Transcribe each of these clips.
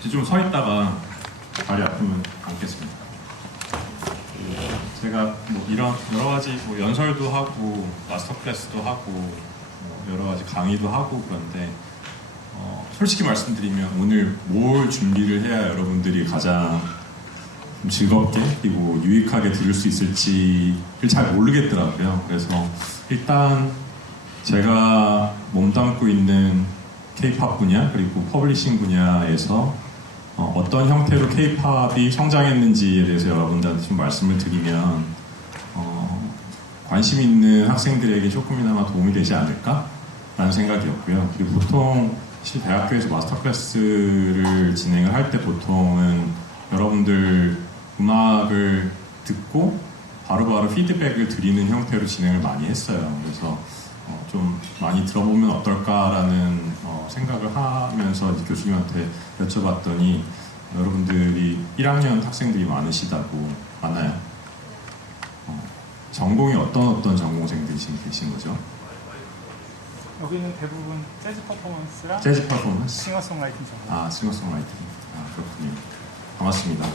이제 좀 서 있다가 다리 아프면 앉겠습니다. 제가 뭐 이런 여러 가지 뭐 연설도 하고 마스터 클래스도 하고 뭐 여러 가지 강의도 하고 그런데 솔직히 말씀드리면 오늘 뭘 준비를 해야 여러분들이 가장 좀 즐겁게 그리고 유익하게 들을 수 있을지를 잘 모르겠더라고요. 그래서 일단 제가 몸담고 있는 K-팝 분야 그리고 퍼블리싱 분야에서 어떤 형태로 K-팝이 성장했는지에 대해서 여러분들한테 좀 말씀을 드리면 관심 있는 학생들에게 조금이나마 도움이 되지 않을까라는 생각이었고요. 그리고 보통 대학교에서 마스터 클래스를 진행을 할 때 보통은 여러분들 음악을 듣고 바로바로 피드백을 드리는 형태로 진행을 많이 했어요. 그래서 좀 많이 들어보면 어떨까라는 생각을 하면서 교수님한테 여쭤봤더니 여러분들이 1학년 학생들이 많아요. 전공이 어떤 전공생들이 지금 계신 거죠? 여기는 대부분 재즈 퍼포먼스랑 재즈 퍼포먼스? 싱어송라이팅 전공. 싱어송라이팅. 그렇군요. 반갑습니다.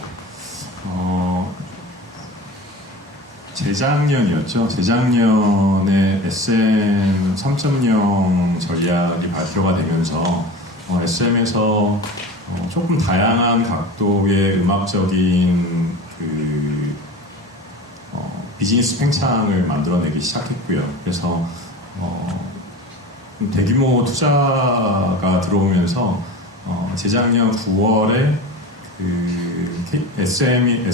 재작년이었죠. 재작년에 SM 3.0 전략이 발표가 되면서 SM에서 조금 다양한 각도의 음악적인 비즈니스 팽창을 만들어내기 시작했고요. 그래서 대규모 투자가 들어오면서 재작년 9월에 SM의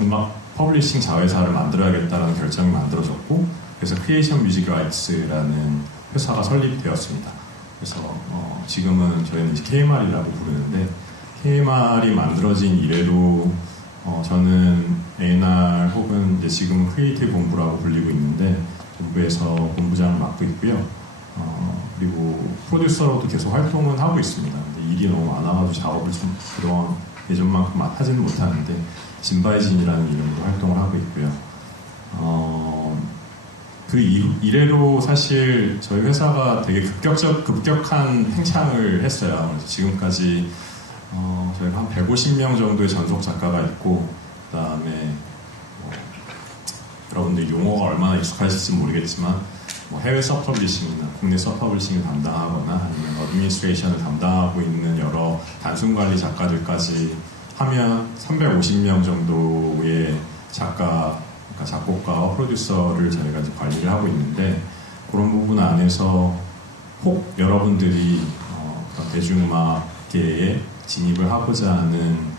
음악 퍼블리싱 자회사를 만들어야겠다는 결정이 만들어졌고, 그래서 크리에이션 뮤직 라이츠라는 회사가 설립되었습니다. 그래서 지금은 저희는 이제 KMR이라고 부르는데, KMR이 만들어진 이래로 저는 A&R 혹은 이제 지금 크리에이티브 본부라고 불리고 있는데, 본부에서 본부장을 맡고 있고요. 그리고 프로듀서로도 계속 활동은 하고 있습니다. 근데 일이 너무 많아가지고 작업을 좀 그동안 예전만큼 하지는 못하는데 진바이진이라는 이름으로 활동을 하고 있고요. 이래로 사실 저희 회사가 되게 급격한 팽창을 했어요. 그래서 지금까지 저희가 한 150명 정도의 전속 작가가 있고, 그 다음에 여러분들 용어가 얼마나 익숙하실지 모르겠지만 해외 서퍼블리싱이나 국내 서퍼블리싱을 담당하거나 아니면 어드미니스트레이션을 담당하고 있는 여러 단순관리 작가들까지 하면 350명 정도의 작가, 그러니까 작곡가와 프로듀서를 저희가 이제 관리를 하고 있는데, 그런 부분 안에서 혹 여러분들이 대중음악계에 진입을 하고자 하는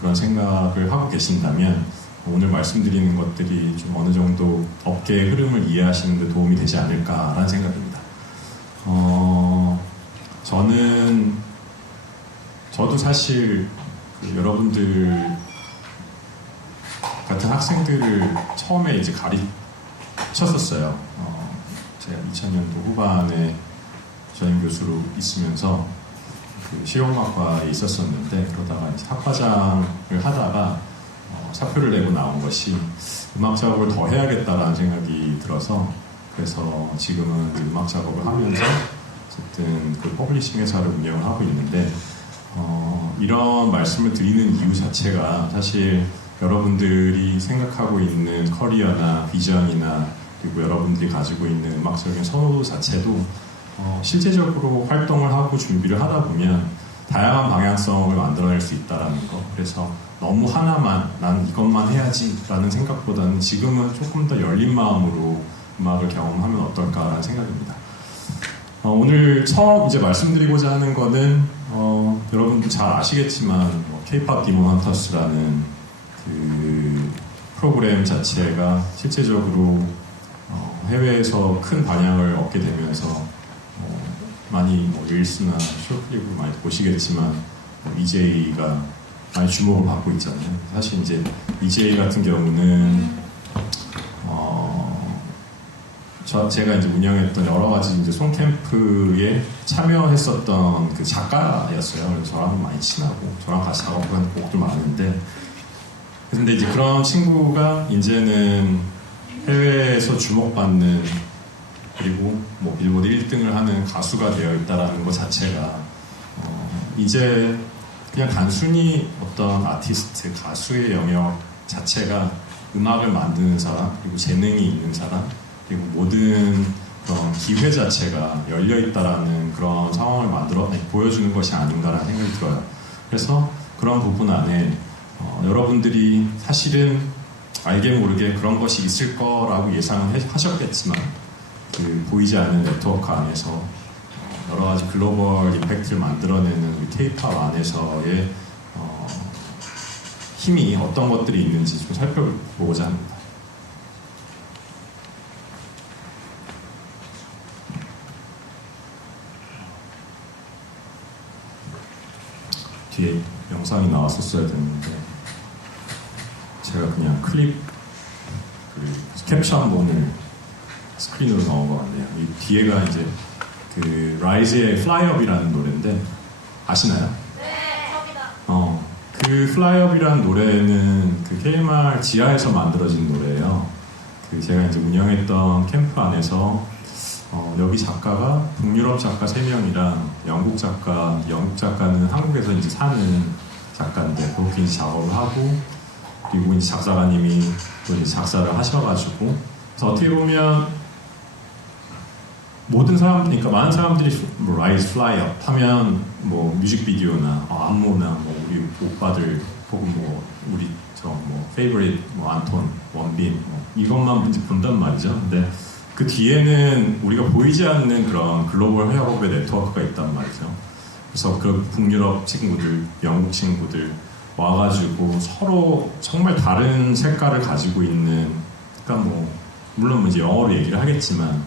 그런 생각을 하고 계신다면 오늘 말씀드리는 것들이 좀 어느 정도 업계의 흐름을 이해하시는 데 도움이 되지 않을까라는 생각입니다. 저도 사실 여러분들 같은 학생들을 처음에 이제 가르쳤었어요. 제가 2000년도 후반에 전임 교수로 있으면서 실용음악과에 있었었는데, 그러다가 이제 학과장을 하다가 사표를 내고 나온 것이 음악 작업을 더 해야겠다라는 생각이 들어서, 그래서 지금은 음악 작업을 하면서 어쨌든 퍼블리싱 회사를 운영을 하고 있는데, 이런 말씀을 드리는 이유 자체가 사실 여러분들이 생각하고 있는 커리어나 비전이나 그리고 여러분들이 가지고 있는 음악적인 선호 자체도 실제적으로 활동을 하고 준비를 하다 보면 다양한 방향성을 만들어낼 수 있다는 거. 그래서 너무 하나만 난 이것만 해야지 라는 생각보다는 지금은 조금 더 열린 마음으로 음악을 경험하면 어떨까라는 생각입니다. 오늘 처음 이제 말씀드리고자 하는 거는 여러분도 잘 아시겠지만 K-팝 디몬 헌터스라는 프로그램 자체가 실제적으로 해외에서 큰 반향을 얻게 되면서 많이 릴스나 쇼클립을 많이 보시겠지만 EJ가 많이 주목을 받고 있잖아요. 사실 이제 EJ 같은 경우는 제가 이제 운영했던 여러 가지 이제 송캠프에 참여했었던 그 작가였어요. 그래서 저랑 많이 친하고 저랑 같이 작업한 곡도 많은데, 근데 이제 그런 친구가 이제는 해외에서 주목받는, 그리고 빌보드 1등을 하는 가수가 되어 있다라는 것 자체가 이제 그냥 단순히 어떤 아티스트, 가수의 영역 자체가 음악을 만드는 사람, 그리고 재능이 있는 사람, 그리고 모든 그런 기회 자체가 열려있다라는 그런 상황을 보여주는 것이 아닌가라는 생각이 들어요. 그래서 그런 부분 안에 여러분들이 사실은 알게 모르게 그런 것이 있을 거라고 예상을 하셨겠지만 그 보이지 않는 네트워크 안에서 여러 가지 글로벌 임팩트를 만들어내는 K-팝 안에서의 힘이 어떤 것들이 있는지 좀 살펴보고자 합니다. 뒤에 영상이 나왔었어야 됐는데 제가 그냥 클립 캡션본을 스크린으로 넣은 것 같네요. 이 뒤에가 이제 그 라이즈의 플라이업이라는 노래인데 아시나요? 네, 저기다. 그 플라이업이라는 노래는 그 KMR 지하에서 만들어진 노래예요. 그 제가 이제 운영했던 캠프 안에서 여기 작가가 북유럽 작가 3명이랑 영국 작가는 한국에서 이제 사는 작가인데 그렇게 이제 작업을 하고 그리고 이제 작사가님이 또 이제 작사를 하셔가지고 그래서 어떻게 보면 모든 사람, 그러니까 많은 사람들이 뭐 라이즈 플라이업 하면 뭐 뮤직비디오나 안무나 뭐 우리 오빠들 혹은 뭐 우리 뭐 페이버릿 뭐 안톤, 원빈 뭐 이것만 이제 본단 말이죠. 근데 그 뒤에는 우리가 보이지 않는 그런 글로벌 협업의 네트워크가 있단 말이죠. 그래서 그 북유럽 친구들, 영국 친구들 와가지고 서로 정말 다른 색깔을 가지고 있는, 그러니까 뭐 물론 뭐 이제 영어로 얘기를 하겠지만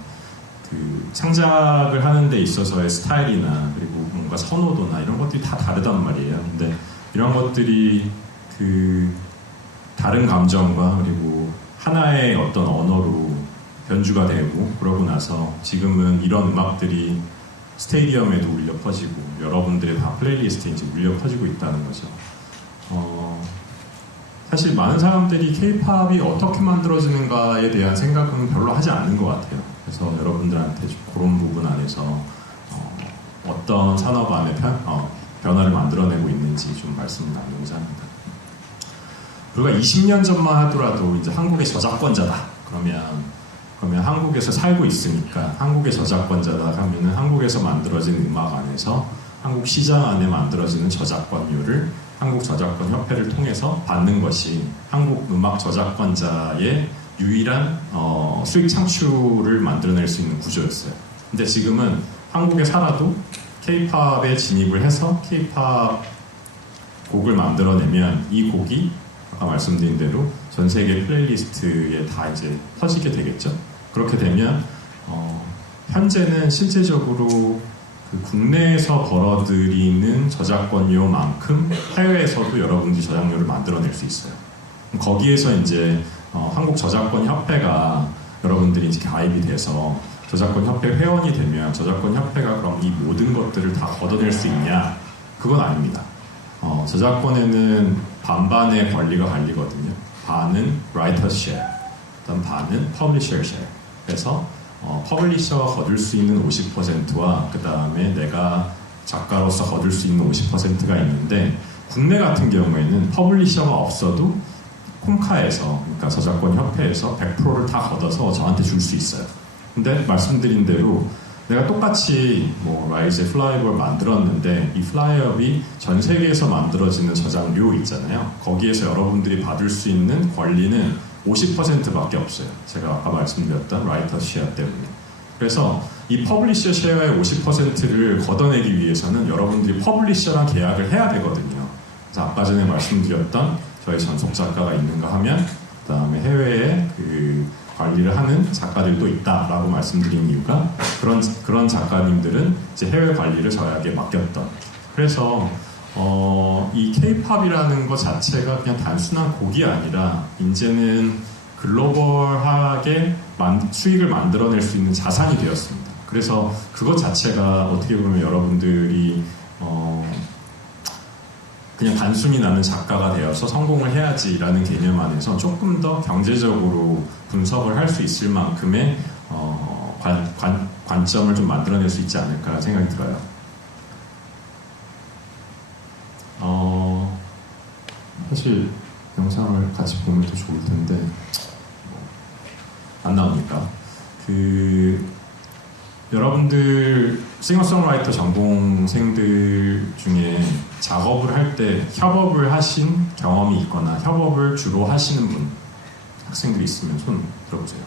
그 창작을 하는 데 있어서의 스타일이나 그리고 뭔가 선호도나 이런 것들이 다 다르단 말이에요. 근데 이런 것들이 그 다른 감정과 그리고 하나의 어떤 언어로 변주가 되고 그러고 나서 지금은 이런 음악들이 스테디움에도 울려 퍼지고 여러분들의 다 플레이리스트에 이제 울려 퍼지고 있다는 거죠. 사실 많은 사람들이 K-팝이 어떻게 만들어지는가에 대한 생각은 별로 하지 않는 것 같아요. 그래서 여러분들한테 좀 그런 부분 안에서 어떤 산업 안에 변화를 만들어내고 있는지 좀 말씀을 나누고자 합니다. 우리가 20년 전만 하더라도 이제 한국의 저작권자다. 그러면 한국에서 살고 있으니까 한국의 저작권자다 하면은 한국에서 만들어진 음악 안에서 한국 시장 안에 만들어지는 저작권료를 한국 저작권 협회를 통해서 받는 것이 한국 음악 저작권자의 유일한 수익 창출을 만들어낼 수 있는 구조였어요. 근데 지금은 한국에 살아도 K-팝에 진입을 해서 K-팝 곡을 만들어내면 이 곡이 아까 말씀드린 대로 전 세계 플레이리스트에 다 이제 퍼지게 되겠죠. 그렇게 되면 현재는 실제적으로 그 국내에서 벌어들이는 저작권료만큼 해외에서도 여러분들이 저작료를 만들어낼 수 있어요. 거기에서 이제 한국 저작권 협회가 여러분들이 이제 가입이 돼서 저작권 협회 회원이 되면 저작권 협회가 그럼 이 모든 것들을 다 걷어낼 수 있냐? 그건 아닙니다. 저작권에는 반반의 권리가 갈리거든요. 반은 라이터 쉐어, 그다음 반은 퍼블리셔 쉐어. 그래서 퍼블리셔가 거둘 수 있는 50%와 그 다음에 내가 작가로서 거둘 수 있는 50%가 있는데 국내 같은 경우에는 퍼블리셔가 없어도 콤카에서, 그러니까 저작권 협회에서 100%를 다 걷어서 저한테 줄 수 있어요. 근데 말씀드린 대로 내가 똑같이 뭐 라이즈 플라이업을 만들었는데 이 플라이업이 전 세계에서 만들어지는 저작료 있잖아요. 거기에서 여러분들이 받을 수 있는 권리는 50%밖에 없어요. 제가 아까 말씀드렸던 라이터 쉐어 때문에. 그래서 이 퍼블리셔 쉐어의 50%를 걷어내기 위해서는 여러분들이 퍼블리셔랑 계약을 해야 되거든요. 그래서 아까 전에 말씀드렸던 저희 전속 작가가 있는가 하면 그 다음에 해외에 그 관리를 하는 작가들도 있다라고 말씀드린 이유가 그런 작가님들은 이제 해외 관리를 저에게 맡겼던. 그래서 이 K-팝이라는 것 자체가 그냥 단순한 곡이 아니라 이제는 글로벌하게 수익을 만들어낼 수 있는 자산이 되었습니다. 그래서 그것 자체가 어떻게 보면 여러분들이 그냥 단순히 나는 작가가 되어서 성공을 해야지라는 개념 안에서 조금 더 경제적으로 분석을 할 수 있을 만큼의 관점을 좀 만들어낼 수 있지 않을까 생각이 들어요. 사실 영상을 같이 보면 더 좋을 텐데 안 나오니까 여러분들 싱어송라이터 전공생들 중에 작업을 할 때 협업을 하신 경험이 있거나 협업을 주로 하시는 분 학생들이 있으면 손 들어보세요.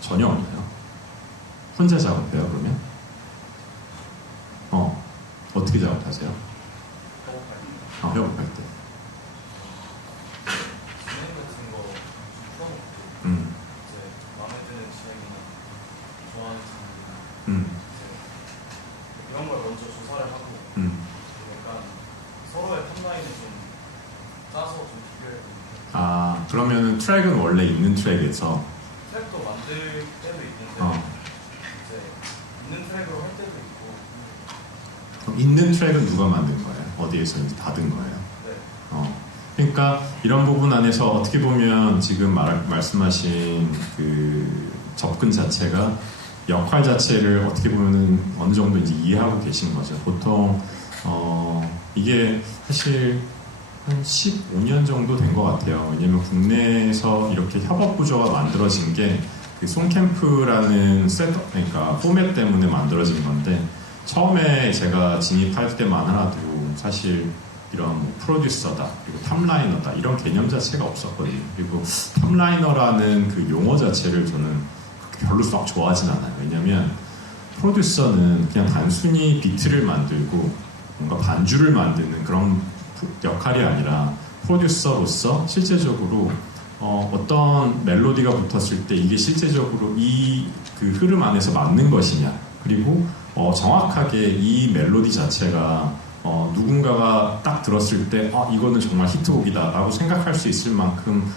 전혀 없나요? 혼자 작업해요 그러면? 어떻게 작업하세요? 협업할 때. 진행 같은 거 풀어놓고 이제 마음에 드는 진행이나 좋아하는 진행이나 이제 이런 걸 먼저 조사를 하고 약간 서로의 탑라인을 좀 짜서 좀 비교해보고 그러면 트랙은 원래 있는 트랙에서 트랙도 만들 때도 있는데 이제 있는 트랙으로 할 때도 있고. 그럼 있는 트랙은 누가 만든 거예요? 어디에서 이제 받은 거예요? 네. 그러니까 이런 부분 안에서 어떻게 보면 지금 말씀하신 그 접근 자체가 역할 자체를 어떻게 보면은 어느 정도 이제 이해하고 계신 거죠. 보통 이게 사실 한 15년 정도 된 것 같아요. 왜냐면 국내에서 이렇게 협업 구조가 만들어진 게 그 송캠프라는 셋업, 그러니까 포맷 때문에 만들어진 건데 처음에 제가 진입할 때만 하나도 사실 이런 뭐 프로듀서다 그리고 탑라이너다 이런 개념 자체가 없었거든요. 그리고 탑라이너라는 그 용어 자체를 저는 별로 썩 좋아하진 않아요. 왜냐면 프로듀서는 그냥 단순히 비트를 만들고 뭔가 반주를 만드는 그런 역할이 아니라 프로듀서로서 실제적으로 어떤 멜로디가 붙었을 때 이게 실제적으로 이 그 흐름 안에서 맞는 것이냐 그리고 정확하게 이 멜로디 자체가 누군가가 딱 들었을 때 이거는 정말 히트곡이다 라고 생각할 수 있을 만큼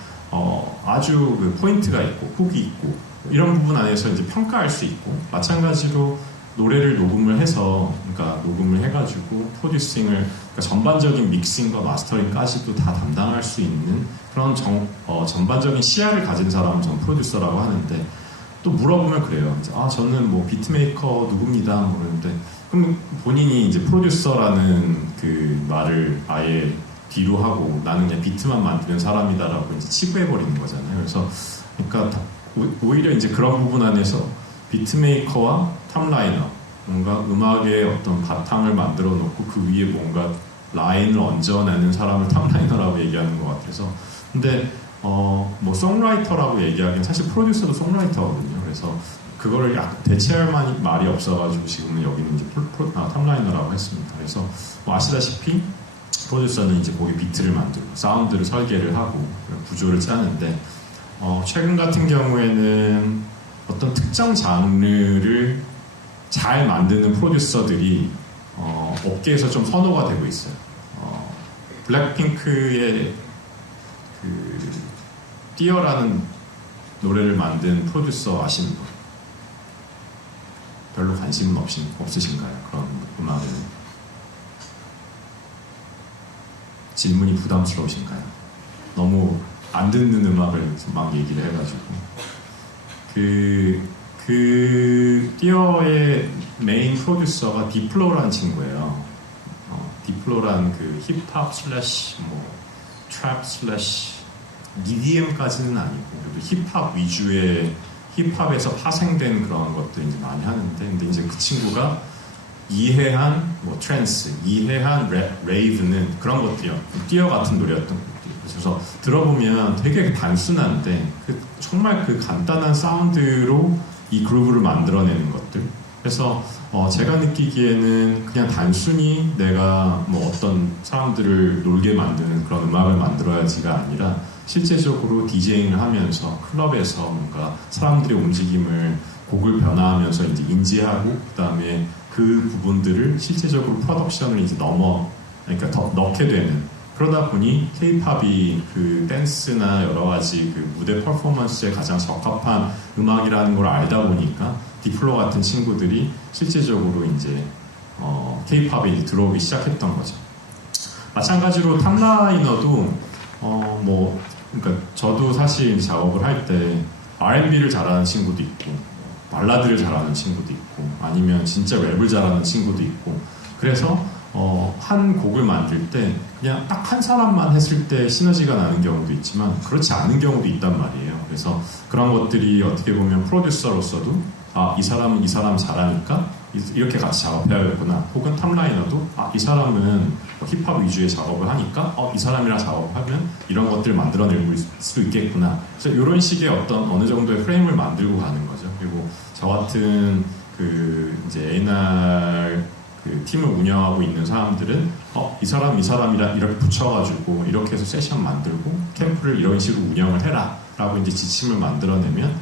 아주 그 포인트가 있고 훅이 있고 이런 부분 안에서 이제 평가할 수 있고 마찬가지로 노래를 녹음을 해서 그러니까 녹음을 해가지고 프로듀싱을 그러니까 전반적인 믹싱과 마스터링까지도 다 담당할 수 있는 그런 전반적인 시야를 가진 사람은 전 프로듀서라고 하는데 또 물어보면 그래요. 저는 뭐 비트메이커 누굽니다. 그러는데 그럼 본인이 이제 프로듀서라는 그 말을 아예 뒤로 하고 나는 그냥 비트만 만드는 사람이다라고 이제 치부해버리는 거잖아요. 그래서 그러니까 오히려 이제 그런 부분 안에서 비트메이커와 탑라이너 뭔가 음악의 어떤 바탕을 만들어 놓고 그 위에 뭔가 라인을 얹어내는 사람을 탑라이너라고 얘기하는 것 같아서 근데 뭐 송라이터라고 얘기하기엔 사실 프로듀서도 송라이터거든요. 그래서 그거를 대체할 말이 없어가지고 지금은 여기는 이제 탑라이너라고 했습니다. 그래서 뭐 아시다시피 프로듀서는 이제 거기 비트를 만들고 사운드를 설계를 하고 구조를 짜는데 최근 같은 경우에는 어떤 특정 장르를 잘 만드는 프로듀서들이 업계에서 좀 선호가 되고 있어요. 블랙핑크의 그 띄어라는 노래를 만든 프로듀서 아시는 분? 별로 관심은 없으신가요? 그런 음악에는? 질문이 부담스러우신가요? 너무 안 듣는 음악을 막 얘기를 해가지고 그 띄어의 메인 프로듀서가 디플로라는 친구예요. 디플로라는 그 힙합 슬래시 뭐 트랩 슬래시 EDM까지는 아니고 그래도 힙합 위주의 힙합에서 파생된 그런 것들 이제 많이 하는데 근데 이제 그 친구가 이해한 뭐 트랜스, 이해한 레이브는 그런 것들이요. 띄어 같은 노래였던 것들. 그래서 들어보면 되게 단순한데 정말 그 간단한 사운드로 이 그루브를 만들어내는 것들. 그래서 제가 느끼기에는 그냥 단순히 내가 뭐 어떤 사람들을 놀게 만드는 그런 음악을 만들어야지가 아니라 실제적으로 디제잉을 하면서 클럽에서 뭔가 사람들의 움직임을 곡을 변화하면서 이제 인지하고 그다음에 그 부분들을 실제적으로 프로덕션을 이제 그러니까 더 넣게 되는 그러다 보니 K-팝이 그 댄스나 여러 가지 그 무대 퍼포먼스에 가장 적합한 음악이라는 걸 알다 보니까 디플로 같은 친구들이 실제적으로 이제 K-팝에 이제 들어오기 시작했던 거죠. 마찬가지로 탑라이너도 뭐 그러니까 저도 사실 작업을 할 때 R&B를 잘하는 친구도 있고 발라드를 잘하는 친구도 있고 아니면 진짜 랩을 잘하는 친구도 있고 그래서 한 곡을 만들 때 그냥 딱 한 사람만 했을 때 시너지가 나는 경우도 있지만 그렇지 않은 경우도 있단 말이에요. 그래서 그런 것들이 어떻게 보면 프로듀서로서도 이 사람은 이 사람 잘하니까 이렇게 같이 작업해야겠구나. 혹은 탑라이너도 이 사람은 힙합 위주의 작업을 하니까 이 사람이랑 작업하면 이런 것들을 만들어낼 수 있겠구나. 그래서 이런 식의 어떤 어느 정도의 프레임을 만들고 가는 거죠. 그리고 저 같은 이제 A&R 팀을 운영하고 있는 사람들은 이 사람이랑 이렇게 붙여가지고 이렇게 해서 세션 만들고 캠프를 이런 식으로 운영을 해라 라고 이제 지침을 만들어내면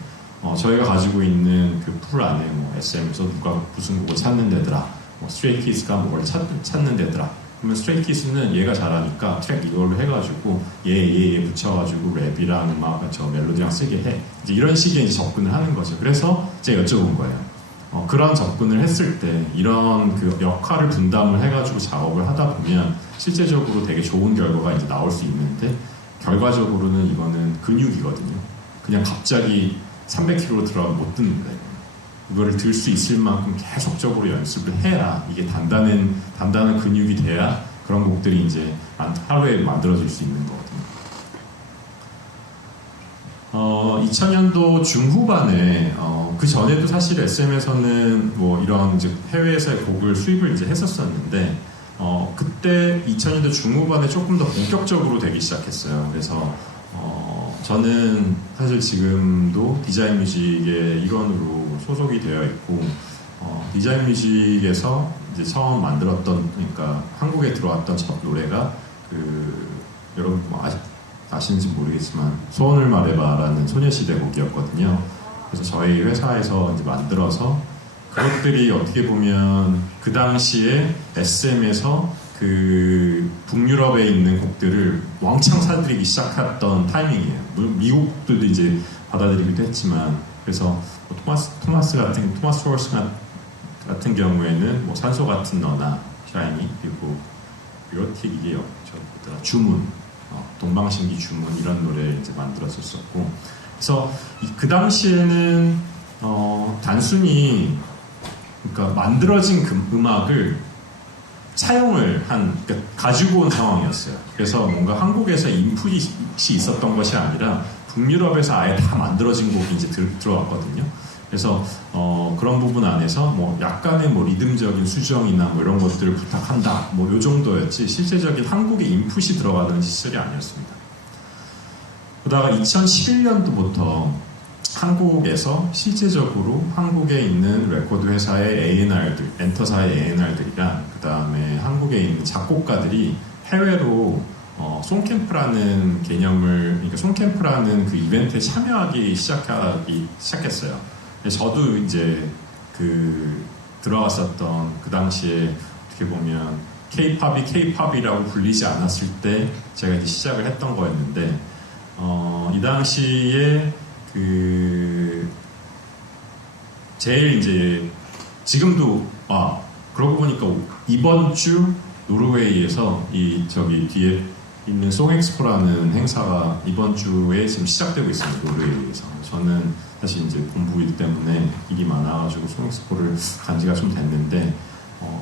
저희가 가지고 있는 그 풀 안에 뭐 SM에서 누가 무슨 곡을 찾는 데더라, 뭐 스트레이키즈가 뭐를 찾는 데더라. 그러면 스트레이키즈는 얘가 잘하니까 트랙 이걸로 해가지고 얘 붙여가지고 랩이랑 저 멜로디랑 쓰게 해. 이제 이런 식의 이제 접근을 하는 거죠. 그래서 제가 여쭤본 거예요. 그런 접근을 했을 때 이런 그 역할을 분담을 해가지고 작업을 하다 보면 실제적으로 되게 좋은 결과가 이제 나올 수 있는데 결과적으로는 이거는 근육이거든요. 그냥 갑자기 300kg 들어가면 못 듣는다. 이거를 들 수 있을 만큼 계속적으로 연습을 해야 이게 단단한 근육이 돼야 그런 곡들이 이제 하루에 만들어질 수 있는 거거든요. 2000년도 중후반에 그 전에도 사실 SM에서는 뭐 이런 이제 해외에서의 곡을 수입을 이제 했었었는데 그때 2000년도 중후반에 조금 더 본격적으로 되기 시작했어요. 그래서 저는 사실 지금도 디자인 뮤직의 일원으로 소속이 되어 있고 디자인 뮤직에서 이제 처음 만들었던 그러니까 한국에 들어왔던 첫 노래가 여러분 뭐 아시는지 모르겠지만 소원을 말해봐라는 소녀시대 곡이었거든요. 그래서 저희 회사에서 이제 만들어서 그것들이 어떻게 보면 그 당시에 SM에서 북유럽에 있는 곡들을 왕창 사들이기 시작했던 타이밍이에요. 물론 미국들도 이제 받아들이기도 했지만 그래서 뭐 토마스 홀스 같은 경우에는 뭐 산소 같은 너나 샤이니 그리고 뷰러틱 이게 주문 동방신기 주문 이런 노래를 이제 만들었었고 그래서 그 당시에는 단순히 그러니까 만들어진 음악을 차용을 그러니까 가지고 온 상황이었어요. 그래서 뭔가 한국에서 인풋이 있었던 것이 아니라 북유럽에서 아예 다 만들어진 곡이 이제 들어왔거든요. 그래서 그런 부분 안에서 뭐 약간의 뭐 리듬적인 수정이나 뭐 이런 것들을 부탁한다 뭐 요 정도였지 실제적인 한국의 인풋이 들어가는 시절이 아니었습니다. 그러다가 2011년도부터 한국에서 실제적으로 한국에 있는 레코드 회사의 A&R들, 엔터사의 A&R들이랑 그 다음에 한국에 있는 작곡가들이 해외로 송캠프라는 개념을, 그러니까 송캠프라는 그 이벤트에 참여하기 시작했어요. 저도 이제 들어갔었던 그 당시에 어떻게 보면 K-팝이 K-팝이라고 불리지 않았을 때 제가 이제 시작을 했던 거였는데 이 당시에 제일 이제 지금도 그러고 보니까 이번 주 노르웨이에서 저기 뒤에 있는 송엑스포라는 행사가 이번 주에 지금 시작되고 있습니다. 노르웨이에서. 저는 사실 이제 공부일 때문에 일이 많아가지고 송엑스포를 간 지가 좀 됐는데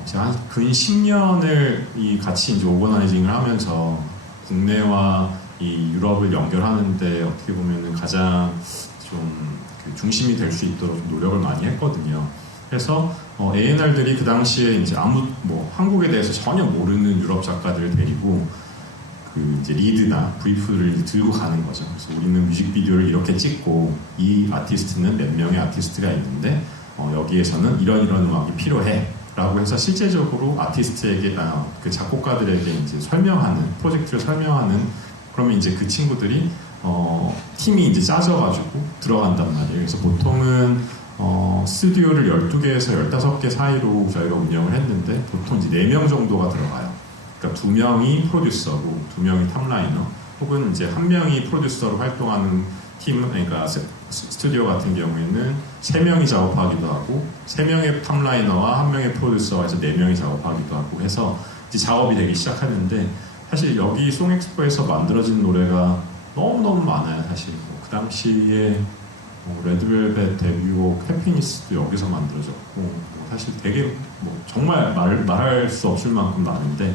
제가 한 근 10년을 같이 이제 오거나이징을 하면서 국내와 이 유럽을 연결하는데 어떻게 보면은 가장 좀 중심이 될 수 있도록 좀 노력을 많이 했거든요. 그래서 A&R들이 그 당시에 이제 한국에 대해서 전혀 모르는 유럽 작가들을 데리고 이제 리드나 브리프를 들고 가는 거죠. 그래서 우리는 뮤직비디오를 이렇게 찍고 이 아티스트는 몇 명의 아티스트가 있는데 여기에서는 이런 음악이 필요해라고 해서 실제적으로 아티스트에게 그 작곡가들에게 이제 프로젝트를 설명하는 그러면 이제 그 친구들이 팀이 이제 짜져가지고 들어간단 말이에요. 그래서 보통은 스튜디오를 12개에서 15개 사이로 저희가 운영을 했는데 보통 이제 4명 정도가 들어가요. 그러니까 2명이 프로듀서고 2명이 탑라이너 혹은 이제 1명이 프로듀서로 활동하는 팀은 그러니까 스튜디오 같은 경우에는 3명이 작업하기도 하고 3명의 탑라이너와 1명의 프로듀서와 해서 4명이 작업하기도 하고 해서 이제 작업이 되기 시작하는데 사실 여기 송엑스포에서 만들어진 노래가 너무너무 많아요. 사실 그 당시에 레드벨벳 데뷔곡 해피니스도 여기서 만들어졌고 사실 되게 정말 말할 수 없을 만큼 많은데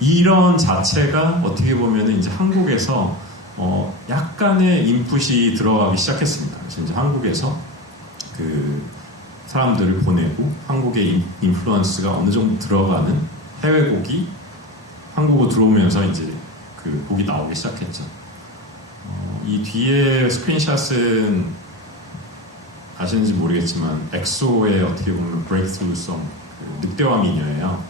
이런 자체가 어떻게 보면 이제 한국에서 약간의 인풋이 들어가기 시작했습니다. 그래서 이제 한국에서 그 사람들을 보내고 한국의 인플루언스가 어느 정도 들어가는 해외 곡이 한국으로 들어오면서 이제 그 곡이 나오기 시작했죠. 이 뒤에 스크린샷은 아시는지 모르겠지만 엑소의 어떻게 보면 브레이크스루 송 늑대와 미녀예요.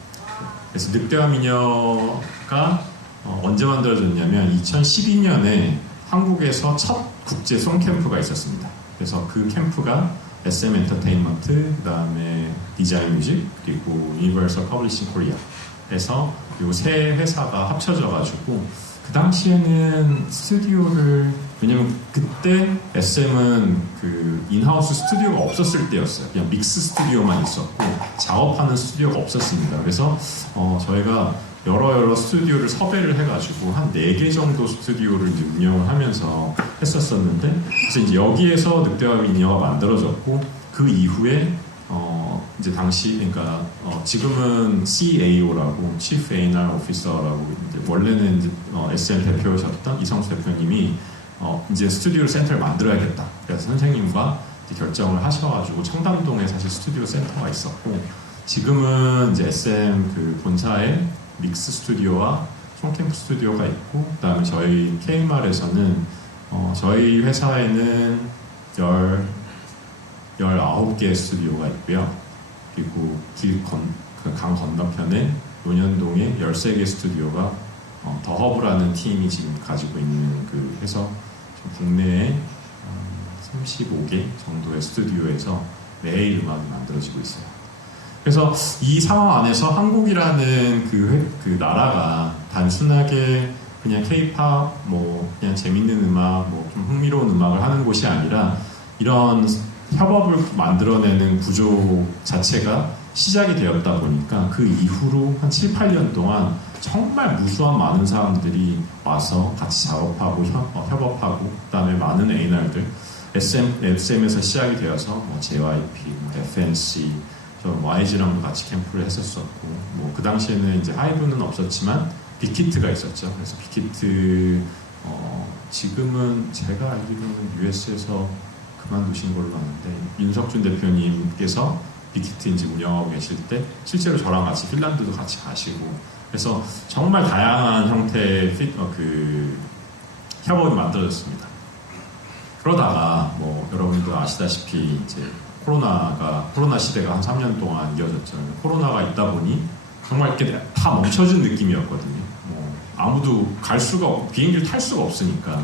그래서 늑대와 미녀가 언제 만들어졌냐면 2012년에 한국에서 첫 국제 송 캠프가 있었습니다. 그래서 그 캠프가 SM 엔터테인먼트, 그 다음에 디자인 뮤직, 그리고 유니버설 퍼블리싱 코리아에서 이 세 회사가 합쳐져가지고 그 당시에는 스튜디오를 왜냐면 그때 SM은 그 인하우스 스튜디오가 없었을 때였어요. 그냥 믹스 스튜디오만 있었고 작업하는 스튜디오가 없었습니다. 그래서 저희가 여러 스튜디오를 섭외를 해가지고 한 4개 정도 스튜디오를 이제 운영을 하면서 했었었는데 그래서 이제 여기에서 늑대와 미녀가 만들어졌고 그 이후에 이제 당시 그러니까 지금은 CAO라고 Chief A&R Officer라고 이제 원래는 이제 SM 대표셨던 이성수 대표님이 이제 스튜디오 센터를 만들어야겠다. 그래서 선생님과 이제 결정을 하셔가지고 청담동에 사실 스튜디오 센터가 있었고 지금은 이제 SM 그 본사에 믹스 스튜디오와 송캠프 스튜디오가 있고 그다음에 저희 KMR에서는 저희 회사에는 19개의 스튜디오가 있고요. 그리고 강 건너편에 논현동에 13개 스튜디오가 더 허브라는 팀이 지금 가지고 있는 그 해서 국내에 35개 정도의 스튜디오에서 매일 음악이 만들어지고 있어요. 그래서 이 상황 안에서 한국이라는 그 나라가 단순하게 그냥 K-팝, 그냥 재밌는 음악, 좀 흥미로운 음악을 하는 곳이 아니라 이런 협업을 만들어내는 구조 자체가 시작이 되었다 보니까 그 이후로 한 7, 8년 동안 정말 무수한 많은 사람들이 와서 같이 작업하고 협업하고 그다음에 많은 A&R들 SM에서 시작이 되어서 JYP, FNC, 저 YG랑도 같이 캠프를 했었었고 그 당시에는 이제 하이브는 없었지만 빅히트가 있었죠. 그래서 빅히트 지금은 제가 알기로는 US에서 그만두신 걸로 아는데 윤석준 대표님께서 빅히트 이제 운영하고 계실 때 실제로 저랑 같이 핀란드도 같이 가시고 그래서 정말 다양한 형태의 협업이 만들어졌습니다. 그러다가 여러분도 아시다시피 이제 코로나 시대가 한 3년 동안 이어졌죠. 코로나가 있다 보니 정말 이렇게 다 멈춰진 느낌이었거든요. 아무도 갈 수가 없고 비행기를 탈 수가 없으니까.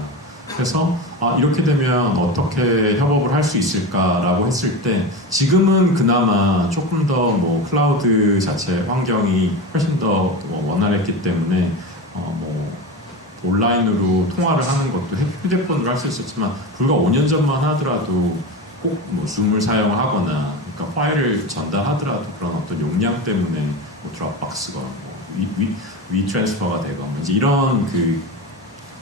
그래서 이렇게 되면 어떻게 협업을 할 수 있을까라고 했을 때 지금은 그나마 조금 더 클라우드 자체 환경이 훨씬 더 원활했기 때문에 온라인으로 통화를 하는 것도 휴대폰으로 할 수 있었지만 불과 5년 전만 하더라도 꼭 줌을 사용을 하거나 그러니까 파일을 전달하더라도 그런 어떤 용량 때문에 드롭박스가 위 트랜스퍼가 되거나 이제 이런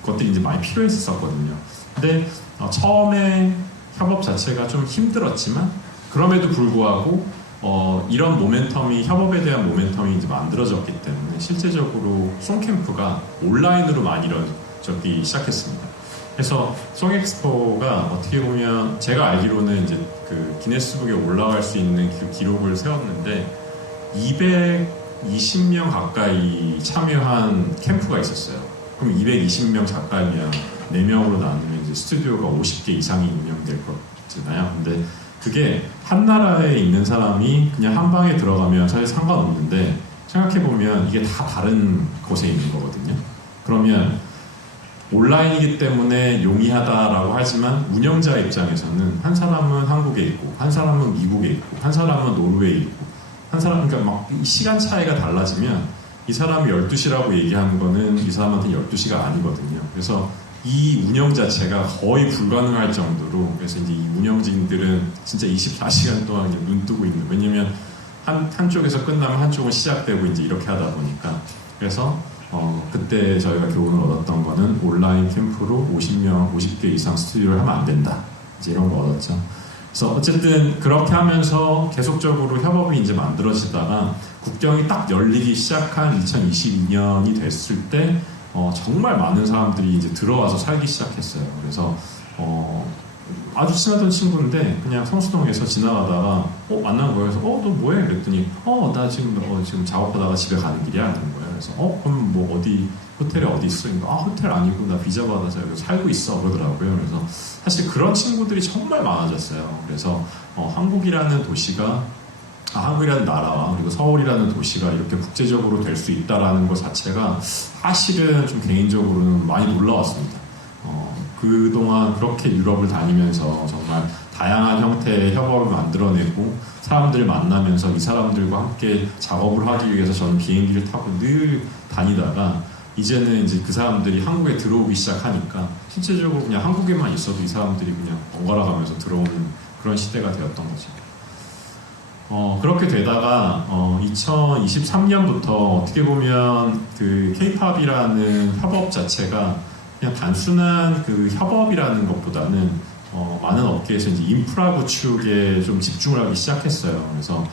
것들이 이제 많이 필요했었거든요. 근데 처음에 협업 자체가 좀 힘들었지만 그럼에도 불구하고 이런 협업에 대한 모멘텀이 이제 만들어졌기 때문에 실제적으로 송캠프가 온라인으로 많이 이루어지기 시작했습니다. 그래서 송엑스포가 어떻게 보면 제가 알기로는 이제 그 기네스북에 올라갈 수 있는 그 기록을 세웠는데 220명 가까이 참여한 캠프가 있었어요. 그럼 220명 가까이면 4명으로 나누면 이제 스튜디오가 50개 이상이 운영될 거잖아요. 근데 그게 한 나라에 있는 사람이 그냥 한 방에 들어가면 사실 상관없는데 생각해보면 이게 다 다른 곳에 있는 거거든요. 그러면 온라인이기 때문에 용이하다라고 하지만 운영자 입장에서는 한 사람은 한국에 있고 한 사람은 미국에 있고 한 사람은 노르웨이에 있고 한 사람 그러니까 막 시간 차이가 달라지면 이 사람이 12시라고 얘기하는 거는 이 사람한테는 12시가 아니거든요. 그래서 이 운영 자체가 거의 불가능할 정도로 그래서 이제 이 운영진들은 진짜 24시간 동안 그냥 눈 뜨고 있는 왜냐면 한쪽에서 끝나면 한쪽은 시작되고 이제 이렇게 하다 보니까 그래서 그때 저희가 교훈을 얻었던 거는 온라인 캠프로 50개 이상 스튜디오를 하면 안 된다. 이제 이런 거 얻었죠. 그래서 어쨌든 그렇게 하면서 계속적으로 협업이 이제 만들어지다가 국경이 딱 열리기 시작한 2022년이 됐을 때 정말 많은 사람들이 이제 들어와서 살기 시작했어요. 그래서 아주 친하던 친구인데 그냥 성수동에서 지나가다가 만난 거예요. 그래서 너 뭐해? 그랬더니 나 지금 작업하다가 집에 가는 길이야. 그런 거예요. 그래서 그럼 뭐 어디 호텔에 어디 있어? 그러니까 호텔 아니고 나 비자 받아서 여기 살고 있어 그러더라고요. 그래서 사실 그런 친구들이 정말 많아졌어요. 그래서 한국이라는 도시가 한국이라는 나라와 그리고 서울이라는 도시가 이렇게 국제적으로 될 수 있다라는 것 자체가 사실은 좀 개인적으로는 많이 놀라웠습니다. 그동안 그렇게 유럽을 다니면서 정말 다양한 형태의 협업을 만들어내고 사람들을 만나면서 이 사람들과 함께 작업을 하기 위해서 저는 비행기를 타고 늘 다니다가 이제는 이제 그 사람들이 한국에 들어오기 시작하니까 실제적으로 그냥 한국에만 있어도 이 사람들이 그냥 번갈아 가면서 들어오는 그런 시대가 되었던 거죠. 그렇게 되다가 2023년부터 어떻게 보면 그 K-팝이라는 협업 자체가 그냥 단순한 그 협업이라는 것보다는 많은 업계에서 이제 인프라 구축에 좀 집중을 하기 시작했어요. 그래서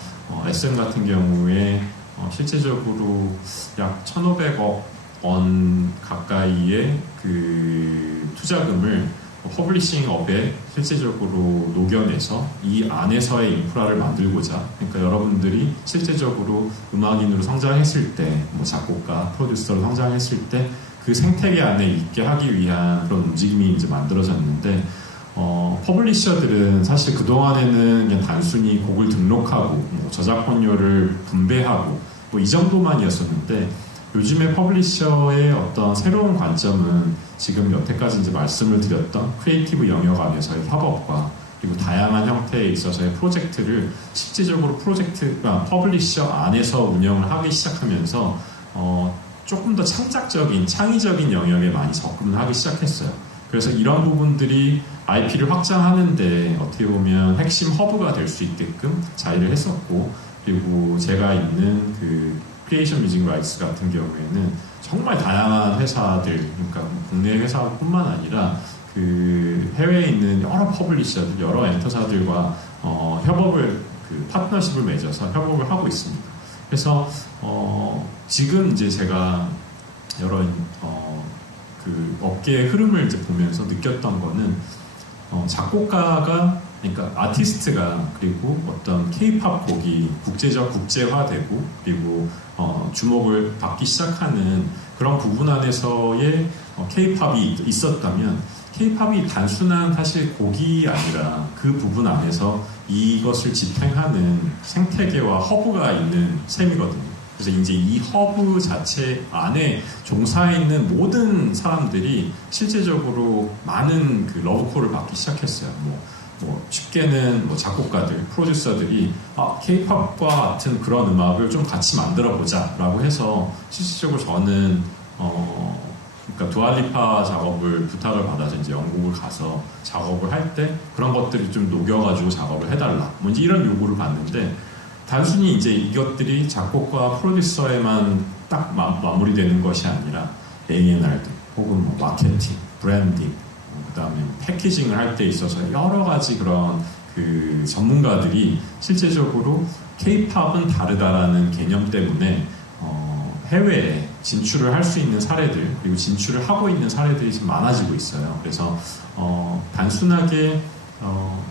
SM 같은 경우에 실제적으로 약 1,500억 원 가까이의 그 투자금을 퍼블리싱 업에 실제적으로 녹여내서 이 안에서의 인프라를 만들고자, 그러니까 여러분들이 실제적으로 음악인으로 성장했을 때, 뭐 작곡가, 프로듀서로 성장했을 때 그 생태계 안에 있게 하기 위한 그런 움직임이 이제 만들어졌는데, 퍼블리셔들은 사실 그동안에는 그냥 단순히 곡을 등록하고 뭐 저작권료를 분배하고 뭐 이 정도만이었었는데, 요즘의 퍼블리셔의 어떤 새로운 관점은 지금 여태까지 이제 말씀을 드렸던 크리에이티브 영역 안에서의 협업과 그리고 다양한 형태에 있어서의 프로젝트를 실질적으로 프로젝트가 퍼블리셔 안에서 운영을 하기 시작하면서 조금 더 창의적인 영역에 많이 접근을 하기 시작했어요. 그래서 이런 부분들이 IP를 확장하는데 어떻게 보면 핵심 허브가 될 수 있게끔 자리를 했었고, 그리고 제가 있는 그 크리에이션 뮤직 라이츠 같은 경우에는 정말 다양한 회사들, 그러니까 국내 회사뿐만 아니라 그 해외에 있는 여러 퍼블리셔들, 여러 엔터사들과 협업을 파트너십을 맺어서 협업을 하고 있습니다. 그래서 지금 이제 제가 여러 그 업계의 흐름을 이제 보면서 느꼈던 거는 작곡가가, 그러니까 아티스트가, 그리고 어떤 K-팝 곡이 국제화되고 그리고 주목을 받기 시작하는 그런 부분 안에서의 K-팝이 있었다면, K-팝이 단순한 사실 곡이 아니라 그 부분 안에서 이것을 지탱하는 생태계와 허브가 있는 셈이거든요. 그래서 이제 이 허브 자체 안에 종사해 있는 모든 사람들이 실제적으로 많은 그 러브콜을 받기 시작했어요. 뭐 쉽게는 뭐 작곡가들, 프로듀서들이 K-팝과 같은 그런 음악을 좀 같이 만들어 보자라고 해서 실질적으로 저는 그러니까 두알리파 작업을 부탁을 받아서 이제 영국을 가서 작업을 할 때 그런 것들이 좀 녹여가지고 작업을 해달라, 뭐 이제 이런 요구를 받는데, 단순히 이제 이것들이 작곡과 프로듀서에만 딱 마무리되는 것이 아니라 A&R들 혹은 뭐 마케팅, 브랜딩, 그다음에 패키징을 할 때 있어서 여러 가지 그런 그 전문가들이 실제적으로 K-팝은 다르다라는 개념 때문에 해외에 진출을 할 수 있는 사례들, 그리고 진출을 하고 있는 사례들이 지금 많아지고 있어요. 그래서 단순하게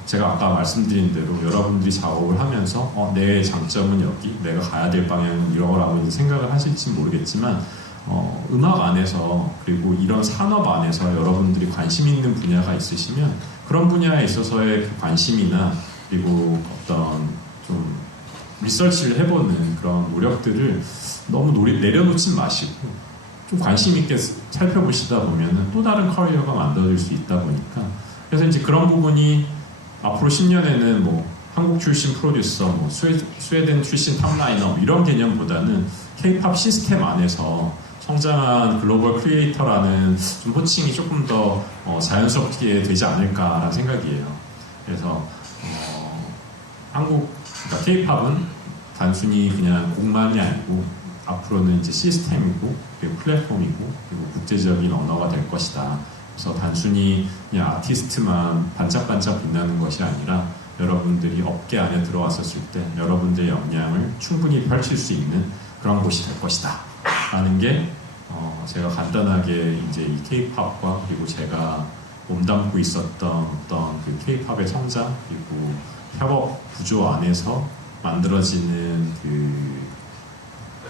제가 아까 말씀드린 대로 여러분들이 작업을 하면서 내 장점은 여기, 내가 가야 될 방향은 이러라고 이제 생각을 하실지 모르겠지만, 음악 안에서 그리고 이런 산업 안에서 여러분들이 관심 있는 분야가 있으시면 그런 분야에 있어서의 그 관심이나 그리고 어떤 좀 리서치를 해보는 그런 노력들을 너무 내려놓지 마시고 좀 관심 있게 살펴보시다 보면 또 다른 커리어가 만들어질 수 있다 보니까, 그래서 이제 그런 부분이 앞으로 10년에는 뭐 한국 출신 프로듀서, 뭐 스웨덴 출신 탑라이너 이런 개념보다는 K-팝 시스템 안에서 성장한 글로벌 크리에이터라는 좀 호칭이 조금 더 자연스럽게 되지 않을까라는 생각이에요. 그래서 그러니까 K-팝은 단순히 그냥 곡만이 아니고 앞으로는 이제 시스템이고 그리고 플랫폼이고 그리고 국제적인 언어가 될 것이다. 그래서 단순히 그냥 아티스트만 반짝반짝 빛나는 것이 아니라 여러분들이 업계 안에 들어왔었을 때 여러분들의 역량을 충분히 펼칠 수 있는 그런 곳이 될 것이다 라는 게 제가 간단하게 이제 이 K-팝과 그리고 제가 몸담고 있었던 어떤 그 K-팝의 성장 그리고 협업 구조 안에서 만들어지는 그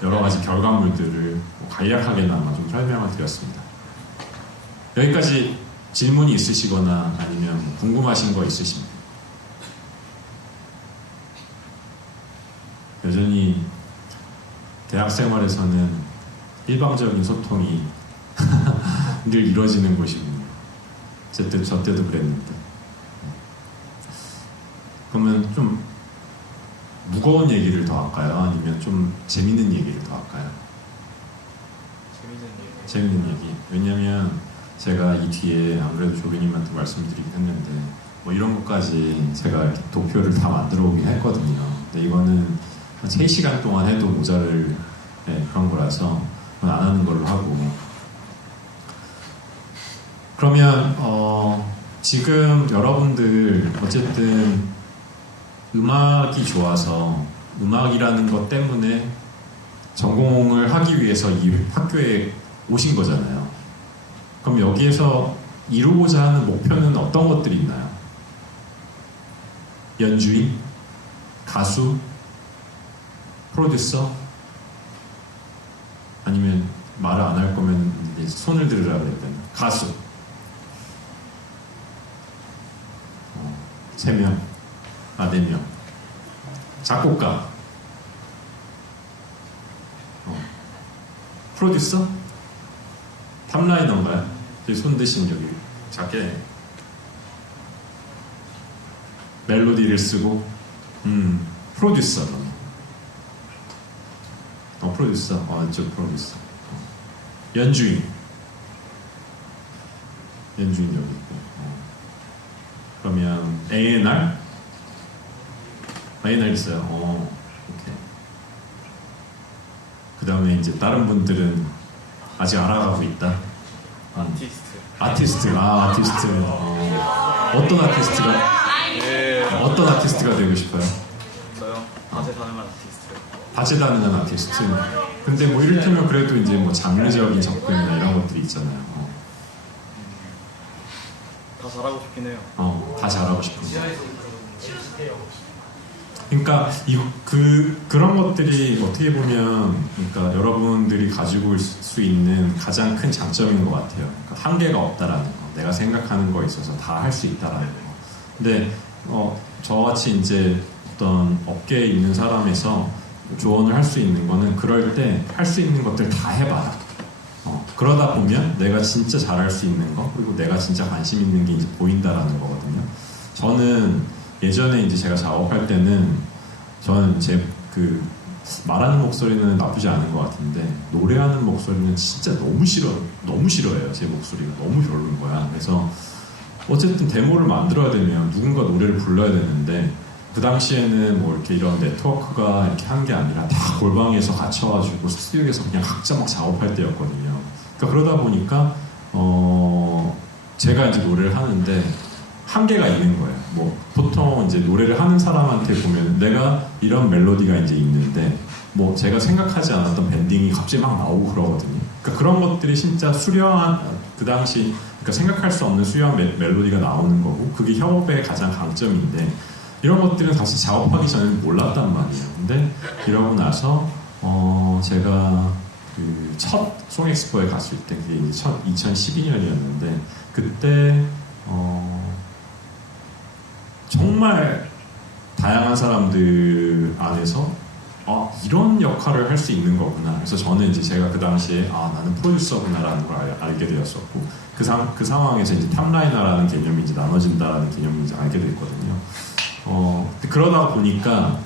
여러 가지 결과물들을 간략하게나마 좀 설명을 드렸습니다. 여기까지 질문이 있으시거나 아니면 궁금하신 거 있으십니까? 여전히 대학 생활에서는 일방적인 소통이 늘 이루어지는 곳이군요. 어쨌든 저 때도 그랬는데. 그러면 좀 무거운 얘기를 더 할까요? 아니면 좀 재밌는 얘기를 더 할까요? 재밌는 얘기. 왜냐면 제가 이 뒤에 안 그래도 조교님한테 말씀드리긴 했는데 뭐 이런 것까지 제가 이렇게 도표를 다 만들어 오긴 했거든요. 근데 이거는 한 3시간 동안 해도 모자를 그런 거라서 안 하는 걸로 하고. 그러면 지금 여러분들 어쨌든 음악이 좋아서 음악이라는 것 때문에 전공을 하기 위해서 이 학교에 오신 거잖아요. 그럼 여기에서 이루고자 하는 목표는 어떤 것들이 있나요? 연주인? 가수? 프로듀서? 아니면 말을 안 할 거면 이제 손을 들으라 그랬잖아요. 가수. 3명. 4명. 작곡가. 프로듀서? 탑라이너인가요? 손 드신 여기 작게 멜로디를 쓰고 프로듀서. 프로듀서. 저 프로듀서. 연주인. 연주인 여기 있고. 그러면 A&R? A&R 있어요. 오케이. 그 다음에 이제 다른 분들은 아직 알아가고 있다. 아티스트. 아티스트. 어떤 아티스트가? 어떤 아티스트가 되고 싶어요? 저요? 다재다능한 아티스트. 다재다능한 아티스트. 근데 뭐 이를테면 그래도 이제 뭐 장르적인 접근이나 이런 것들이 있잖아요. 다 잘하고 싶긴 해요. 다 잘하고 싶은 거. 그러니까 그런 것들이 어떻게 보면 그러니까 여러분들이 가지고 있을 수 있는 가장 큰 장점인 것 같아요. 그러니까 한계가 없다라는 거. 내가 생각하는 거에 있어서 다 할 수 있다라는 거. 근데 저같이 이제 어떤 업계에 있는 사람에서 조언을 할 수 있는 거는 그럴 때 할 수 있는 것들 다 해봐라. 그러다 보면 내가 진짜 잘할 수 있는 거 그리고 내가 진짜 관심 있는 게 이제 보인다라는 거거든요. 저는 예전에 이제 제가 작업할 때는 저는 제 그 말하는 목소리는 나쁘지 않은 것 같은데 노래하는 목소리는 진짜 너무 싫어해요. 제 목소리가 너무 별로인 거야. 그래서 어쨌든 데모를 만들어야 되면 누군가 노래를 불러야 되는데 그 당시에는 뭐 이렇게 이런 네트워크가 이렇게 한 게 아니라 다 골방에서 갇혀가지고 스튜디오에서 그냥 각자 막 작업할 때였거든요. 그러니까 그러다 보니까 제가 이제 노래를 하는데 한계가 있는 거예요. 뭐 보통 이제 노래를 하는 사람한테 보면 내가 이런 멜로디가 이제 있는데 뭐 제가 생각하지 않았던 밴딩이 갑자기 막 나오고 그러거든요. 그러니까 그런 것들이 진짜 수려한 그 당시 그러니까 생각할 수 없는 수려한 멜로디가 나오는 거고 그게 협업의 가장 강점인데 이런 것들은 사실 작업하기 전에 몰랐단 말이에요. 근데 이러고 나서 제가 그 첫 송엑스포에 갔을 때 그게 이제 2012년이었는데 그때 정말 다양한 사람들 안에서 이런 역할을 할 수 있는 거구나. 그래서 저는 이제 제가 그 당시에 나는 프로듀서구나라는 걸 알게 되었었고 그 상황에서 이제 탑라이너라는 개념이 이제 나눠진다라는 개념이 이제 알게 됐거든요. 그러다 보니까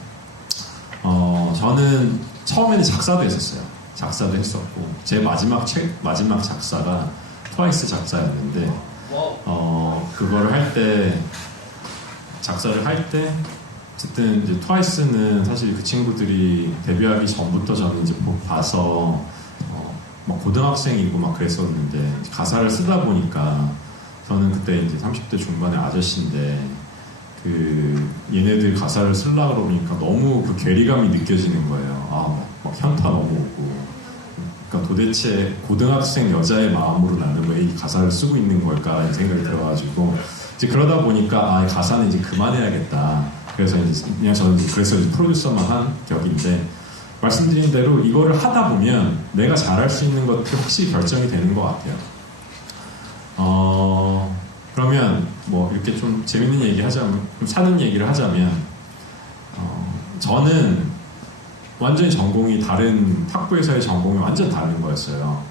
저는 처음에는 작사도 했었어요. 작사도 했었고 제 마지막 작사가 트와이스 작사였는데 그거를 할 때 작사를 할 때 어쨌든 이제 트와이스는 사실 그 친구들이 데뷔하기 전부터 저는 이제 봐서 막 고등학생이고 막 그랬었는데 가사를 쓰다 보니까 저는 그때 이제 30대 중반의 아저씨인데 그 얘네들 가사를 쓰려고 그러니까 너무 그 괴리감이 느껴지는 거예요. 막 현타 넘어오고. 그러니까 도대체 고등학생 여자의 마음으로 나는 왜 이 가사를 쓰고 있는 걸까라는 생각이 들어가지고 이제 그러다 보니까 가사는 이제 그만해야겠다. 그래서 이제 그냥 저는 그래서 이제 프로듀서만 한 격인데 말씀드린 대로 이거를 하다 보면 내가 잘할 수 있는 것들이 확실히 결정이 되는 것 같아요. 그러면 뭐 이렇게 좀 재밌는 얘기 하자면, 좀 사는 얘기를 하자면, 저는 완전히 전공이 다른, 학부에서의 전공이 완전 다른 거였어요.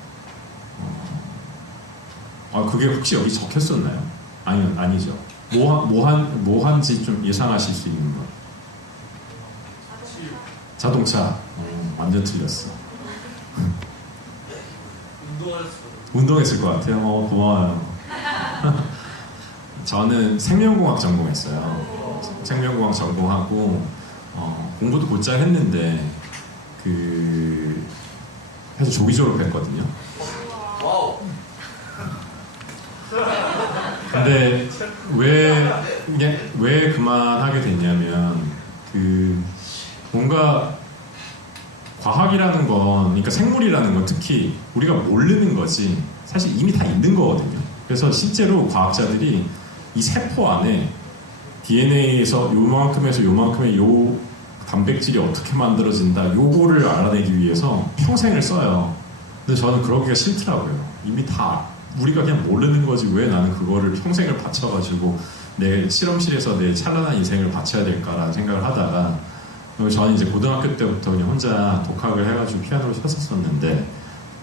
그게 혹시 여기 적혔었나요? 아니죠. 뭐 한지 좀 예상하실 수 있는 거. 자동차. 완전 틀렸어. 운동했을 것 같아요. 고마워요. 저는 생명공학 전공했어요. 생명공학 전공하고 공부도 곧잘 했는데 해서 조기 졸업했거든요. 근데 왜 그만하게 됐냐면 뭔가 과학이라는 건, 그러니까 생물이라는 건 특히 우리가 모르는 거지 사실 이미 다 있는 거거든요. 그래서 실제로 과학자들이 이 세포 안에 DNA에서 요만큼에서 요만큼의 요 단백질이 어떻게 만들어진다, 요거를 알아내기 위해서 평생을 써요. 근데 저는 그러기가 싫더라고요. 이미 다 우리가 그냥 모르는 거지 왜 나는 그거를 평생을 바쳐가지고 내 실험실에서 내 찬란한 인생을 바쳐야 될까라는 생각을 하다가, 저는 이제 고등학교 때부터 그냥 혼자 독학을 해가지고 피아노를 쳤었었는데,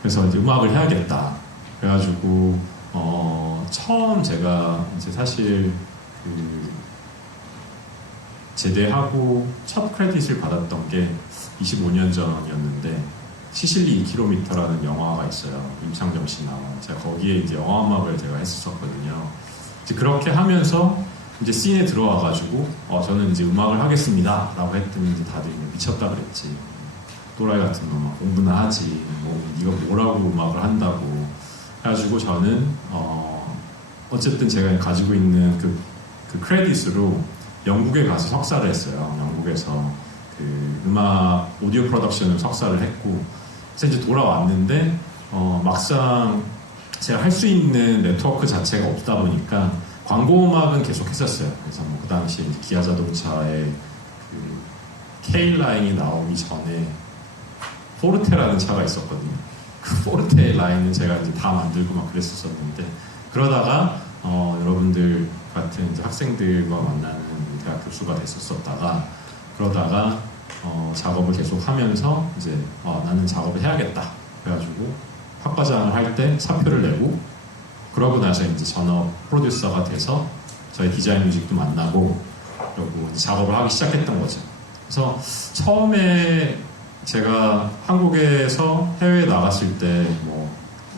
그래서 이제 음악을 해야겠다. 그래가지고 처음 제가 이제 사실 제대하고 첫 크레딧을 받았던 게 25년 전이었는데, 시실리 2km라는 영화가 있어요. 임창정 씨 나온. 제가 거기에 이제 영화음악을 제가 했었거든요. 이제 그렇게 하면서 이제 씬에 들어와가지고 저는 이제 음악을 하겠습니다 라고 했더니 이제 다들 미쳤다 그랬지. 또라이 같은 놈, 공부나 하지. 뭐 네가 뭐라고 음악을 한다고. 해가지고 저는 어쨌든 제가 가지고 있는 그 크레딧으로 영국에 가서 석사를 했어요. 영국에서 음악 오디오 프로덕션을 석사를 했고, 그래서 이제 돌아왔는데 막상 제가 할 수 있는 네트워크 자체가 없다 보니까 광고 음악은 계속 했었어요. 그래서 그 당시에 기아 자동차의 K 라인이 나오기 전에 포르테라는 차가 있었거든요. 그 포르테 라인은 제가 이제 다 만들고 막 그랬었는데, 그러다가 여러분들 같은 이제 학생들과 만나는 대학 교수가 됐었다가, 그러다가 작업을 계속 하면서 이제 나는 작업을 해야겠다. 그래가지고 학과장을 할 때 사표를 내고, 그러고 나서 이제 전업 프로듀서가 돼서 저희 디자인 뮤직도 만나고, 그리고 이제 작업을 하기 시작했던 거죠. 그래서 처음에 제가 한국에서 해외에 나갔을 때 뭐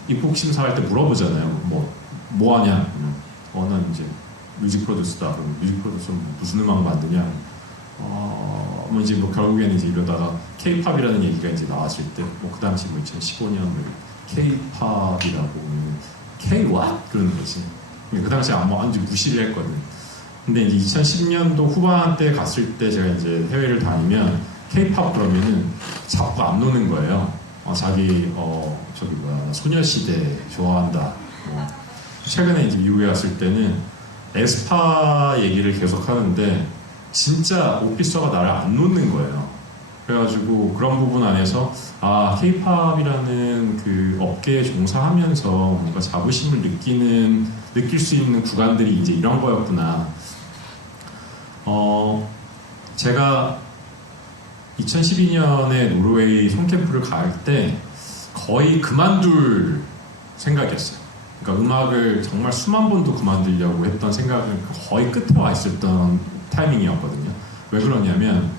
입국 심사할 때 물어보잖아요. 뭐 하냐? 난 이제 뮤직 프로듀서다. 그럼 뮤직 프로듀서 무슨 음악 만드냐? 이제 결국에는 이제 이러다가 K-팝이라는 얘기가 이제 나왔을 때, 그 당시 2015년 K-팝이라고 K-what? 그런 거지. 그 당시에 완전 무시를 했거든. 근데 이제 2010년도 후반 때 갔을 때 제가 이제 해외를 다니면 K-팝 그러면은 자꾸 안 노는 거예요. 자기 소녀시대 좋아한다. 최근에 이제 미국에 갔을 때는 에스파 얘기를 계속 하는데 진짜 오피서가 나를 안 놓는 거예요. 그래가지고 그런 부분 안에서 K-팝이라는 그 업계에 종사하면서 뭔가 자부심을 느낄 수 있는 구간들이 이제 이런 거였구나. 제가 2012년에 노르웨이 손캠프를 갈 때 거의 그만둘 생각이었어요. 그러니까 음악을 정말 수만 번도 그만두려고 했던 생각은 거의 끝에 와 있었던 타이밍이었거든요. 왜 그러냐면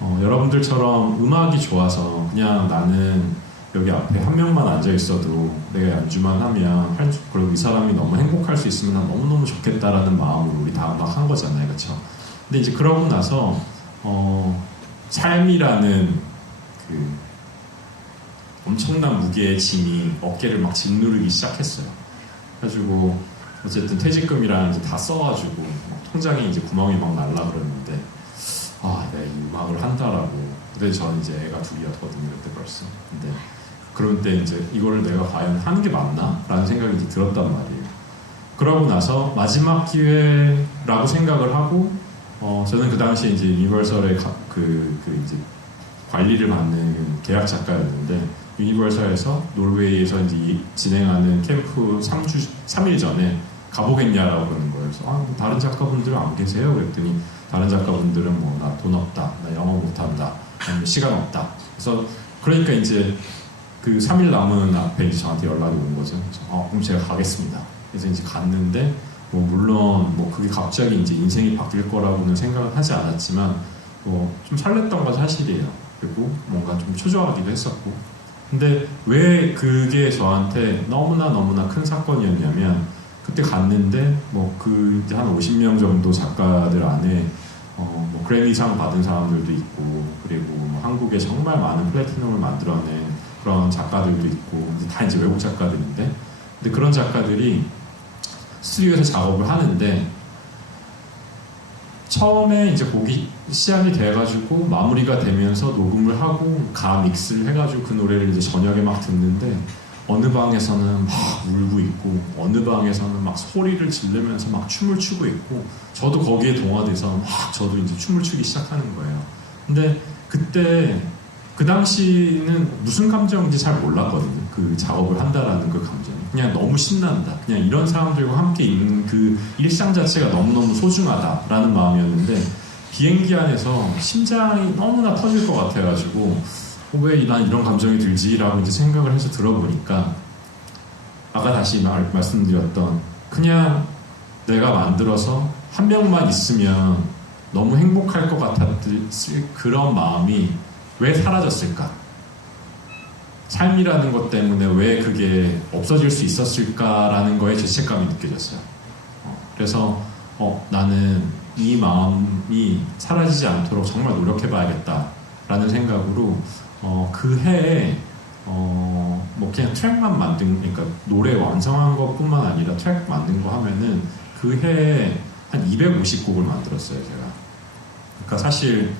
여러분들처럼 음악이 좋아서 그냥 나는 여기 앞에 한 명만 앉아 있어도 내가 연주만 하면 그리고 이 사람이 너무 행복할 수 있으면 난 너무너무 좋겠다라는 마음으로 우리 다 음악 한 거잖아요. 그렇죠? 근데 이제 그러고 나서 삶이라는 그 엄청난 무게의 짐이 어깨를 막 짓누르기 시작했어요. 그래가지고 어쨌든 퇴직금이랑 이제 다 써가지고 통장에 이제 구멍이 막 날라 그러는데 내가 이 음악을 한다라고. 근데 저는 이제 애가 둘이었거든요 그때 벌써. 근데 그럴 때 이제 이거를 내가 과연 하는 게 맞나? 라는 생각이 이제 들었단 말이에요. 그러고 나서 마지막 기회라고 생각을 하고 저는 그 당시에 이제 유니버설의 이제 관리를 받는 계약 작가였는데 유니버설에서 노르웨이에서 이제 진행하는 캠프 3일 전에 가보겠냐라고 그러는 거예요. 그래서 뭐 다른 작가분들은 안 계세요? 그랬더니 다른 작가분들은 뭐 나 돈 없다, 나 영어 못한다, 아니면 시간 없다. 그래서 그러니까 이제 그 3일 남은 앞에 이제 저한테 연락이 온 거죠. 그래서 그럼 제가 가겠습니다. 그래서 이제 갔는데 물론 그게 갑자기 이제 인생이 바뀔 거라고는 생각은 하지 않았지만 좀 설렜던 건 사실이에요. 그리고 뭔가 좀 초조하기도 했었고. 근데 왜 그게 저한테 너무나 큰 사건이었냐면 그때 갔는데 이제 한 50명 정도 작가들 안에 그래미상 받은 사람들도 있고 그리고 한국에 정말 많은 플래티넘을 만들어낸 그런 작가들도 있고 다 이제 외국 작가들인데 근데 그런 작가들이 스튜디오에서 작업을 하는데 처음에 이제 곡이 시작이 돼가지고 마무리가 되면서 녹음을 하고 믹스를 해가지고 그 노래를 이제 저녁에 막 듣는데 어느 방에서는 막 울고 있고 어느 방에서는 막 소리를 지르면서 막 춤을 추고 있고 저도 거기에 동화돼서 막 저도 이제 춤을 추기 시작하는 거예요. 근데 그때 그 당시는 무슨 감정인지 잘 몰랐거든요. 그 작업을 한다라는 그 감정이 그냥 너무 신난다. 그냥 이런 사람들과 함께 있는 그 일상 자체가 너무너무 소중하다라는 마음이었는데 비행기 안에서 심장이 너무나 터질 것 같아가지고 왜 난 이런 감정이 들지라고 이제 생각을 해서 들어보니까 아까 다시 말씀드렸던 그냥 내가 만들어서 한 명만 있으면 너무 행복할 것 같았을 그런 마음이 왜 사라졌을까? 삶이라는 것 때문에 왜 그게 없어질 수 있었을까라는 거에 죄책감이 느껴졌어요. 그래서 나는 이 마음이 사라지지 않도록 정말 노력해봐야겠다라는 생각으로 그 해에 그냥 트랙만 그러니까 노래 완성한 것뿐만 아니라 트랙 만든 거 하면은 그 해에 한 250곡을 만들었어요, 제가. 그러니까 사실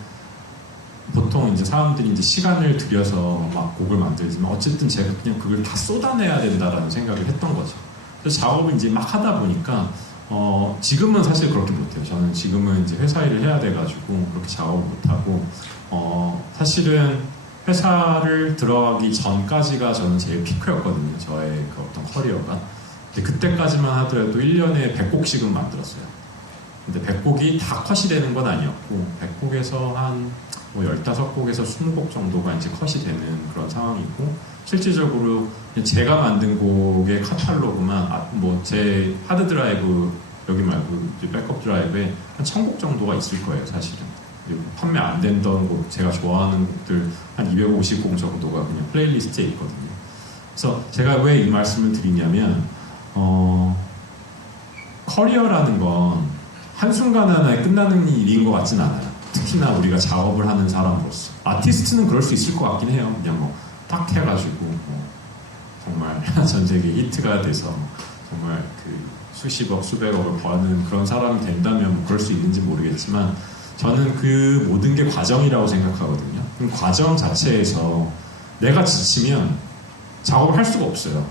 보통 이제 사람들이 이제 시간을 들여서 막 곡을 만들지만 어쨌든 제가 그냥 그걸 다 쏟아내야 된다라는 생각을 했던 거죠. 그래서 작업을 이제 막 하다 보니까 지금은 사실 그렇게 못해요. 저는 지금은 이제 회사 일을 해야 돼가지고 그렇게 작업을 못하고 사실은 회사를 들어가기 전까지가 저는 제일 피크였거든요. 저의 그 어떤 커리어가. 근데 그때까지만 하더라도 1년에 100곡씩은 만들었어요. 근데 100곡이 다 컷이 되는 건 아니었고 100곡에서 한 15곡에서 20곡 정도가 이제 컷이 되는 그런 상황이고 실질적으로 제가 만든 곡의 카탈로그만 제 하드 드라이브 여기 말고 이제 백업 드라이브에 한 1000곡 정도가 있을 거예요, 사실은. 그리고 판매 안 된다는 곡, 제가 좋아하는 곡들 한 250곡 정도가 그냥 플레이리스트에 있거든요. 그래서 제가 왜 이 말씀을 드리냐면 커리어라는 건 한순간 하나에 끝나는 일인 것 같진 않아요. 특히나 우리가 작업을 하는 사람으로서. 아티스트는 그럴 수 있을 것 같긴 해요. 그냥 딱 해가지고 정말 전 세계 히트가 돼서 정말 그 수십억, 수백억을 버는 그런 사람이 된다면 그럴 수 있는지 모르겠지만 저는 그 모든 게 과정이라고 생각하거든요. 그럼 과정 자체에서 내가 지치면 작업을 할 수가 없어요.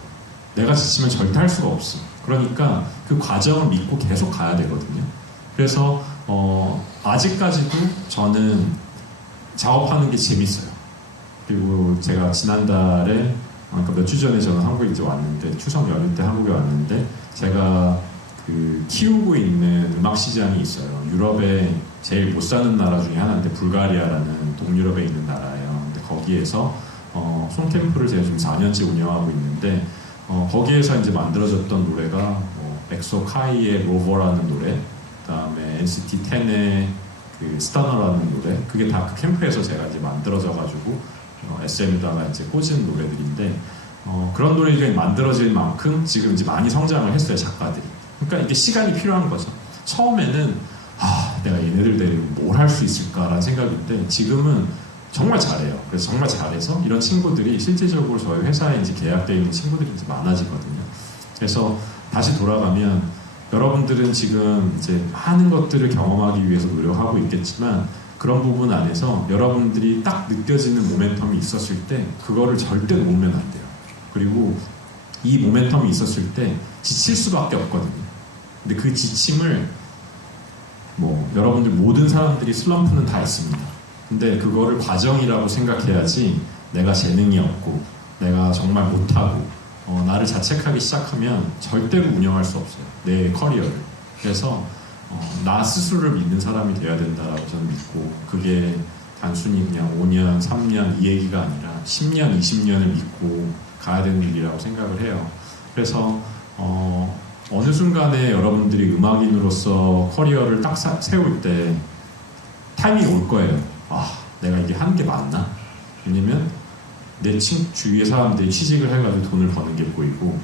내가 지치면 절대 할 수가 없어. 그러니까 그 과정을 믿고 계속 가야 되거든요. 그래서 아직까지도 저는 작업하는 게 재밌어요. 그리고 제가 지난달에 그러니까 몇 주 전에 저는 한국에 이제 왔는데 추석 연휴 때 한국에 왔는데 제가 그 키우고 있는 음악 시장이 있어요. 유럽에 제일 못 사는 나라 중에 하나인데 불가리아라는 동유럽에 있는 나라예요. 근데 거기에서 송캠프를 제가 지금 4년째 운영하고 있는데 거기에서 이제 만들어졌던 노래가 엑소 카이의 로버라는 노래, 그다음에 NCT 10의 그 스타너라는 노래, 그게 다 그 캠프에서 제가 이제 만들어져가지고 SM에다가 이제 꽂은 노래들인데 그런 노래들이 만들어질 만큼 지금 이제 많이 성장을 했어요, 작가들이. 그러니까 이게 시간이 필요한 거죠. 처음에는 내가 얘네들 데리고 뭘 할 수 있을까라는 생각인데 지금은 정말 잘해요. 그래서 정말 잘해서 이런 친구들이 실제적으로 저희 회사에 이제 계약되어 있는 친구들이 이제 많아지거든요. 그래서 다시 돌아가면 여러분들은 지금 이제 많은 것들을 경험하기 위해서 노력하고 있겠지만 그런 부분 안에서 여러분들이 딱 느껴지는 모멘텀이 있었을 때 그거를 절대 놓으면 안 돼요. 그리고 이 모멘텀이 있었을 때 지칠 수밖에 없거든요. 근데 그 지침을 뭐 여러분들 모든 사람들이 슬럼프는 다 있습니다. 근데 그거를 과정이라고 생각해야지 내가 재능이 없고 내가 정말 못하고 나를 자책하기 시작하면 절대로 운영할 수 없어요. 내 커리어를. 그래서 나 스스로를 믿는 사람이 돼야 된다라고 저는 믿고 그게 단순히 그냥 5년, 3년 이 얘기가 아니라 10년, 20년을 믿고 가야 되는 일이라고 생각을 해요. 그래서 어느 순간에 여러분들이 음악인으로서 커리어를 딱 세울 때 타이밍이 올 거예요. 내가 이게 하는 게 맞나? 왜냐면 내 주위의 사람들이 취직을 해가지고 돈을 버는 게 보이고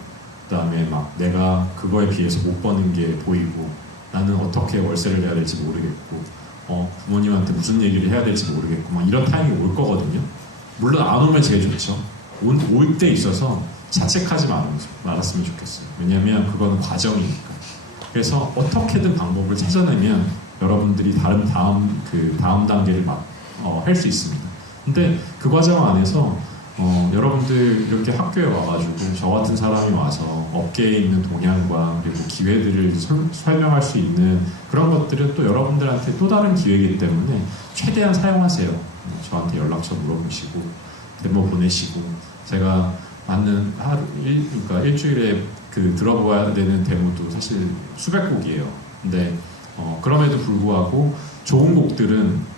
그 다음에 막 내가 그거에 비해서 못 버는 게 보이고 나는 어떻게 월세를 내야 될지 모르겠고 부모님한테 무슨 얘기를 해야 될지 모르겠고 막 이런 타이밍이 올 거거든요. 물론 안 오면 제일 좋죠. 올 때 있어서 자책하지 말았으면 좋겠어요. 왜냐하면 그거는 과정이니까. 그래서 어떻게든 방법을 찾아내면 여러분들이 다음 단계를 할 수 있습니다. 근데 그 과정 안에서 여러분들 이렇게 학교에 와가지고 저 같은 사람이 와서 업계에 있는 동향과 그리고 기회들을 설명할 수 있는 그런 것들은 또 여러분들한테 또 다른 기회이기 때문에 최대한 사용하세요. 저한테 연락처 물어보시고 데모 보내시고 제가 맞는 그러니까 일주일에 들어봐야 되는 데모도 사실 수백 곡이에요. 근데 그럼에도 불구하고 좋은 곡들은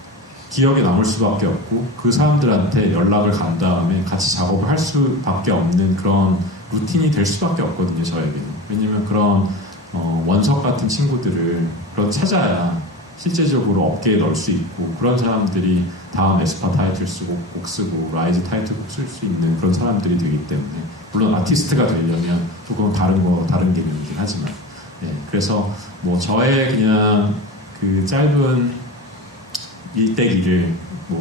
기억에 남을 수밖에 없고 그 사람들한테 연락을 간 다음에 같이 작업을 할 수밖에 없는 그런 루틴이 될 수밖에 없거든요, 저에게는. 왜냐면 그런 원석 같은 친구들을 찾아야 실제적으로 업계에 넣을 수 있고 그런 사람들이 다음 에스파 타이틀 쓰고 곡 쓰고 라이즈 타이틀 곡 쓸 수 있는 그런 사람들이 되기 때문에 물론 아티스트가 되려면 조금 다른 개념이긴 하지만 그래서 뭐 저의 그냥 짧은 일대기를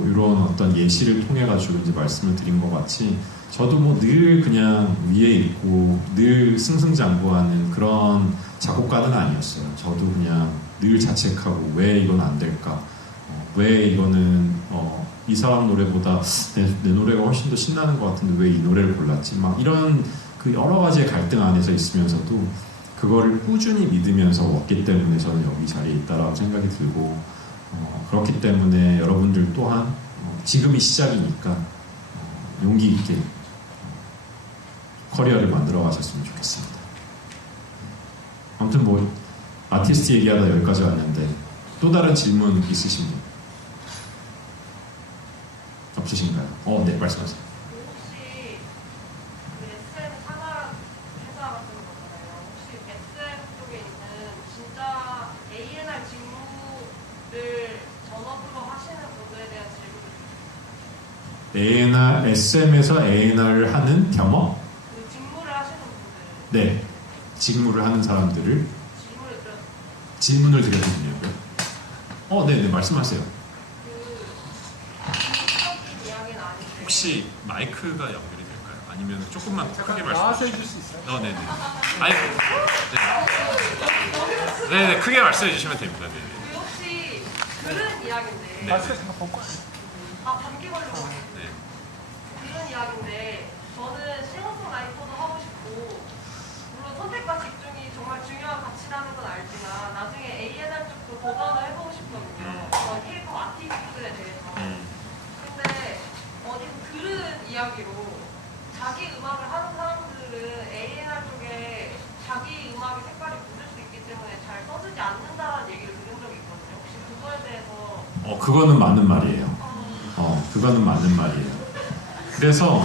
이런 어떤 예시를 통해 가지고 이제 말씀을 드린 것 같이 저도 늘 그냥 위에 있고 늘 승승장구하는 그런 작곡가는 아니었어요. 저도 그냥 늘 자책하고 왜 이건 안 될까? 왜 이거는 이 사람 노래보다 내 노래가 훨씬 더 신나는 것 같은데 왜 이 노래를 골랐지? 막 이런 여러 가지의 갈등 안에서 있으면서도 그거를 꾸준히 믿으면서 왔기 때문에 저는 여기 자리에 있다라고 생각이 들고 그렇기 때문에 여러분들 또한 지금이 시작이니까 용기 있게 커리어를 만들어 가셨으면 좋겠습니다. 아무튼 아티스트 얘기하다 여기까지 왔는데 또 다른 질문 있으신 분 없으신가요? 네, 말씀하세요. 혹시 SM 산하 회사 같은 거잖아요. 혹시 SM 쪽에 있는 진짜 A&R 직무를 전업으로 하시는 분들에 대한 질문이 A&R, SM에서 A&R을 하는 겸업? 직무를 하시는 분들 네, 직무를 하는 사람들을 질문을 드렸어요. 질문을 드려드리냐고요? 네네, 말씀하세요. 기술적인 이야기는 아닌데 혹시 마이크가 연결이 될까요? 아니면 조금만 크게 나와서 말씀해 해줄 수 있어요? 주세요. 네네. 아니, 네네, 크게 말씀해 주시면 됩니다. 네네. 그 혹시 들은 이야기인데 네. 마스크 잠깐 벗고 감기 걸려서 네. 들은 이야기인데 저는 싱어송라이터도 하고 싶고 물론 선택과 집중이 정말 중요한 가치라는 건 알지만 나중에 A&R 쪽도 도전을 해보고 싶거든요. 그런 K-pop 아티스트들에 대해서. 근데 어디서 들은 이야기로 자기 음악을 하는 사람들은 A&R 쪽에 자기 음악의 색깔이 묻을 수 있기 때문에 잘 써주지 않는다는 얘기를 들은 적이 있거든요. 혹시 그거에 대해서 그거는 맞는 말이에요. 그거는 맞는 말이에요. 그래서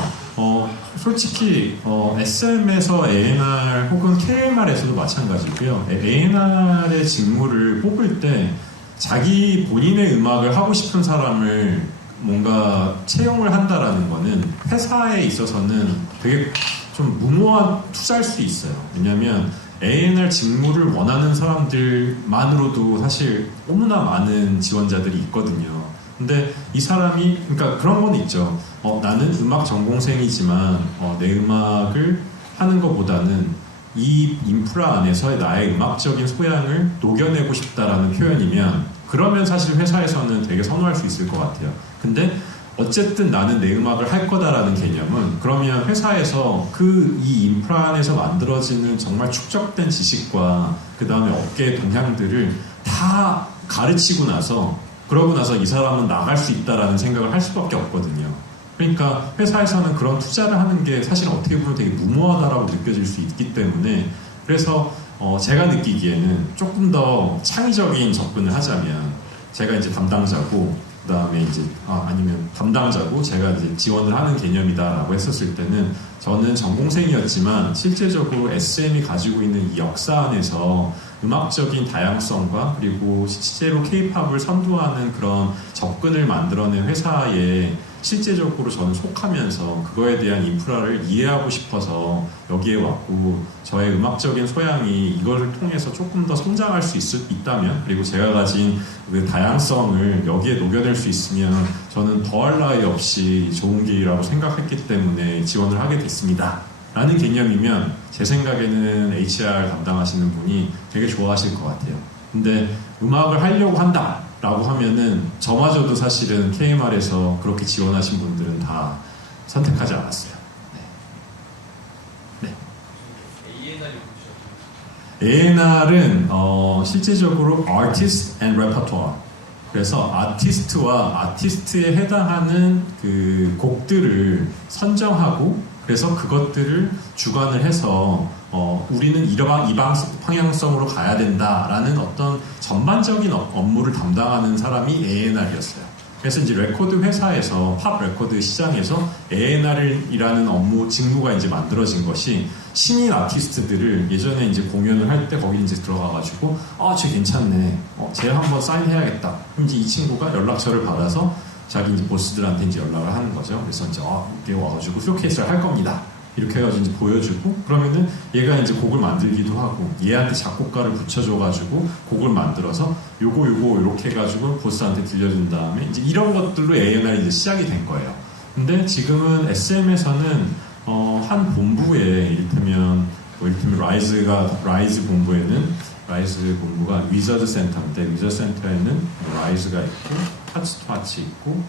솔직히 SM에서 A&R 혹은 KMR에서도 마찬가지고요. A&R의 직무를 뽑을 때 자기 본인의 음악을 하고 싶은 사람을 뭔가 채용을 한다라는 거는 회사에 있어서는 되게 좀 무모한 투자일 수 있어요. 왜냐하면 A&R 직무를 원하는 사람들만으로도 사실 너무나 많은 지원자들이 있거든요. 근데 이 사람이 그러니까 그런 건 있죠. 나는 음악 전공생이지만 내 음악을 하는 것보다는 이 인프라 안에서 나의 음악적인 소양을 녹여내고 싶다라는 표현이면 그러면 사실 회사에서는 되게 선호할 수 있을 것 같아요. 근데 어쨌든 나는 내 음악을 할 거다라는 개념은 그러면 회사에서 이 인프라 안에서 만들어지는 정말 축적된 지식과 그 다음에 업계의 동향들을 다 가르치고 나서 그러고 나서 이 사람은 나갈 수 있다라는 생각을 할 수밖에 없거든요. 그러니까 회사에서는 그런 투자를 하는 게 사실 어떻게 보면 되게 무모하다라고 느껴질 수 있기 때문에 그래서 제가 느끼기에는 조금 더 창의적인 접근을 하자면 제가 이제 담당자고 그 다음에 이제 아니면 담당자고 제가 이제 지원을 하는 개념이다라고 했었을 때는 저는 전공생이었지만 실제적으로 SM이 가지고 있는 이 역사 안에서 음악적인 다양성과 그리고 실제로 K-팝을 선도하는 그런 접근을 만들어낸 회사에 실제적으로 저는 속하면서 그거에 대한 인프라를 이해하고 싶어서 여기에 왔고 저의 음악적인 소양이 이거를 통해서 조금 더 성장할 수 있다면 그리고 제가 가진 그 다양성을 여기에 녹여낼 수 있으면 저는 더할 나위 없이 좋은 길이라고 생각했기 때문에 지원을 하게 됐습니다. 라는 개념이면 제 생각에는 HR 담당하시는 분이 되게 좋아하실 것 같아요. 근데 음악을 하려고 한다 라고 하면은 저마저도 사실은 KMR에서 그렇게 지원하신 분들은 다 선택하지 않았어요. 네. A&R은 실제적으로 Artist and Repertoire 그래서 아티스트와 아티스트에 해당하는 그 곡들을 선정하고 그래서 그것들을 주관을 해서 우리는 이 방향성으로 가야 된다라는 어떤 전반적인 업무를 담당하는 사람이 A&R이었어요. 그래서 이제 레코드 회사에서 팝 레코드 시장에서 A&R이라는 업무 직무가 이제 만들어진 것이 신인 아티스트들을 예전에 이제 공연을 할 때 거기 이제 들어가가지고 쟤 괜찮네, 쟤 한번 사인해야겠다. 그럼 이제 이 친구가 연락처를 받아서 자기 이제 보스들한테 이제 연락을 하는 거죠. 그래서 이제 이렇게 와가지고 쇼케이스를 할 겁니다. 이렇게 해가지고 이제 보여주고 그러면은 얘가 이제 곡을 만들기도 하고 얘한테 작곡가를 붙여줘가지고 곡을 만들어서 요거 이렇게 해가지고 보스한테 들려준 다음에 이제 이런 것들로 A&R이 이제 시작이 된 거예요. 근데 지금은 SM에서는 한 본부에 이를테면 라이즈 본부가 위저드 센터인데 위저드 센터에는 라이즈가 있고 하츠투하츠 있고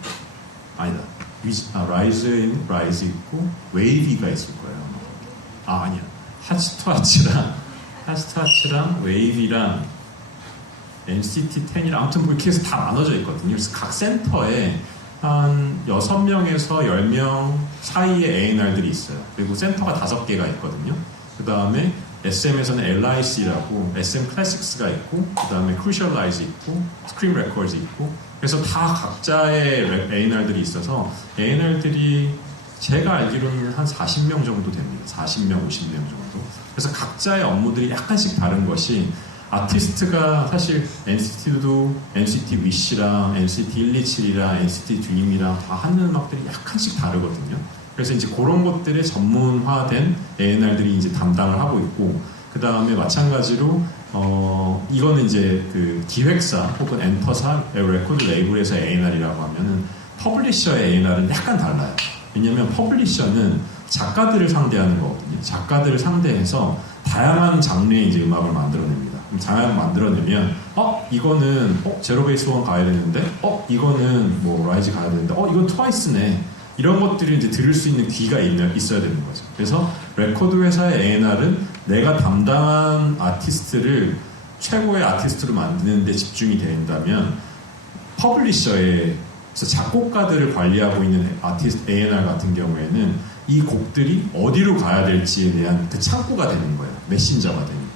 라이즈에는 라이즈 있고 웨이비가 있을 거예요. 아니야. 하츠투하츠랑 웨이비랑 NCT 10이랑 아무튼 뭐 이렇게 해서 다 나눠져 있거든요. 그래서 각 센터에 한 6명에서 10명 사이의 A&R들이 있어요. 그리고 센터가 5개가 있거든요. 그 다음에 SM에서는 LIC라고 SM 클래식스가 있고 그 다음에 크루셜라이즈 있고 스크림 레코드 있고 그래서 다 각자의 A&R들이 있어서 A&R들이 제가 알기로는 한 40명 정도 됩니다. 40명, 50명 정도. 그래서 각자의 업무들이 약간씩 다른 것이 아티스트가 사실 NCT도 NCT Wish랑 NCT 127이랑 NCT DREAM이랑 다 하는 음악들이 약간씩 다르거든요. 그래서 이제 그런 것들에 전문화된 A&R들이 이제 담당을 하고 있고 그 다음에 마찬가지로 이거는 이제 그 기획사 혹은 엔터사 레코드 레이블에서 A&R이라고 하면은 퍼블리셔의 A&R은 약간 달라요. 왜냐면 퍼블리셔는 작가들을 상대하는 거거든요. 작가들을 상대해서 다양한 장르의 이제 음악을 만들어냅니다. 다양하게 만들어내면 이거는 제로 베이스 원 가야 되는데 이거는 뭐 라이즈 가야 되는데 이건 트와이스네. 이런 것들을 이제 들을 수 있는 귀가 있어야 되는 거죠. 그래서 레코드 회사의 A&R은 내가 담당한 아티스트를 최고의 아티스트로 만드는 데 집중이 된다면 퍼블리셔의 작곡가들을 관리하고 있는 아티스트 A&R 같은 경우에는 이 곡들이 어디로 가야 될지에 대한 그 창구가 되는 거예요. 메신저가 되는 거예요.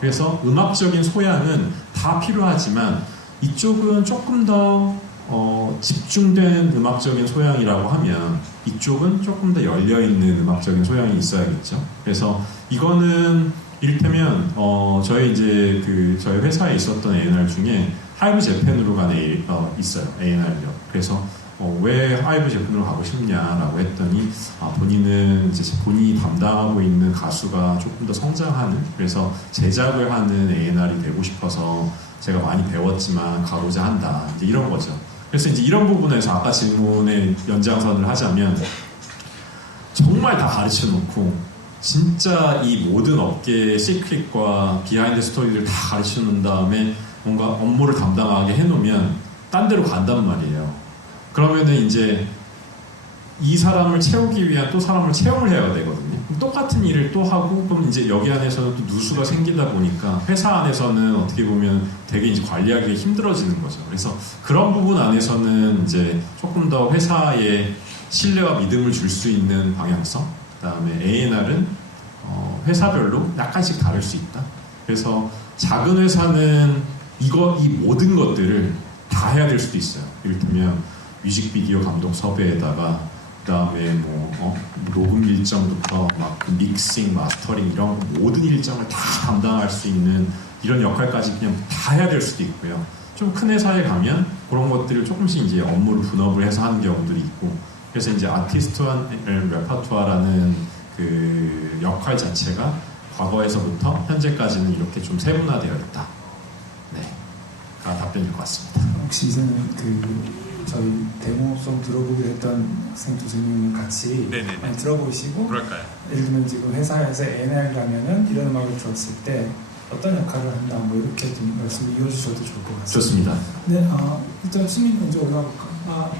그래서 음악적인 소양은 다 필요하지만 이쪽은 조금 더 집중된 음악적인 소양이라고 하면 이쪽은 조금 더 열려있는 음악적인 소양이 있어야겠죠. 그래서 이거는 이를테면 저희 회사에 있었던 A&R 중에 하이브 재팬으로 가는 있어요. A&R요. 그래서 왜 하이브 재팬으로 가고 싶냐라고 했더니 본인은 이제 본인이 담당하고 있는 가수가 조금 더 성장하는 그래서 제작을 하는 A&R이 되고 싶어서 제가 많이 배웠지만 가고자 한다. 이제 이런 거죠. 그래서 이제 이런 부분에서 아까 질문의 연장선을 하자면 정말 다 가르쳐 놓고 진짜 이 모든 업계의 시크릿과 비하인드 스토리를 다 가르쳐 놓은 다음에 뭔가 업무를 담당하게 해놓으면 딴 데로 간단 말이에요. 그러면은 이제 이 사람을 채우기 위한 또 사람을 채용을 해야 되거든요. 똑같은 일을 또 하고, 그럼 이제 여기 안에서는 또 누수가 생기다 보니까 회사 안에서는 어떻게 보면 되게 이제 관리하기 힘들어지는 거죠. 그래서 그런 부분 안에서는 이제 조금 더 회사에 신뢰와 믿음을 줄 수 있는 방향성, 그다음에 A&R은 회사별로 약간씩 다를 수 있다. 그래서 작은 회사는 이 모든 것들을 다 해야 될 수도 있어요. 이를테면 뮤직비디오 감독 섭외에다가 그다음에 녹음 일정부터 막 믹싱, 마스터링 이런 모든 일정을 다 담당할 수 있는 이런 역할까지 그냥 다 해야 될 수도 있고요. 좀 큰 회사에 가면 그런 것들을 조금씩 이제 업무를 분업을 해서 하는 경우들이 있고, 그래서 이제 아티스트와 레퍼토아라는 그 역할 자체가 과거에서부터 현재까지는 이렇게 좀 세분화되어 있다. 네, 가 답변일 것 같습니다. 혹시 이제는 저희 데모 수업 들어보기로 했던 학생 두 명을 같이 많이 들어보시고, 그럴까요? 예를 들면 지금 회사에서 A&R 가면은 이런 음악을 들었을 때 어떤 역할을 한다, 뭐 이렇게 좀 말씀을 이어주셔도 좋을 것 같습니다. 좋습니다. 네, 일단 수민 먼저 올라갈까?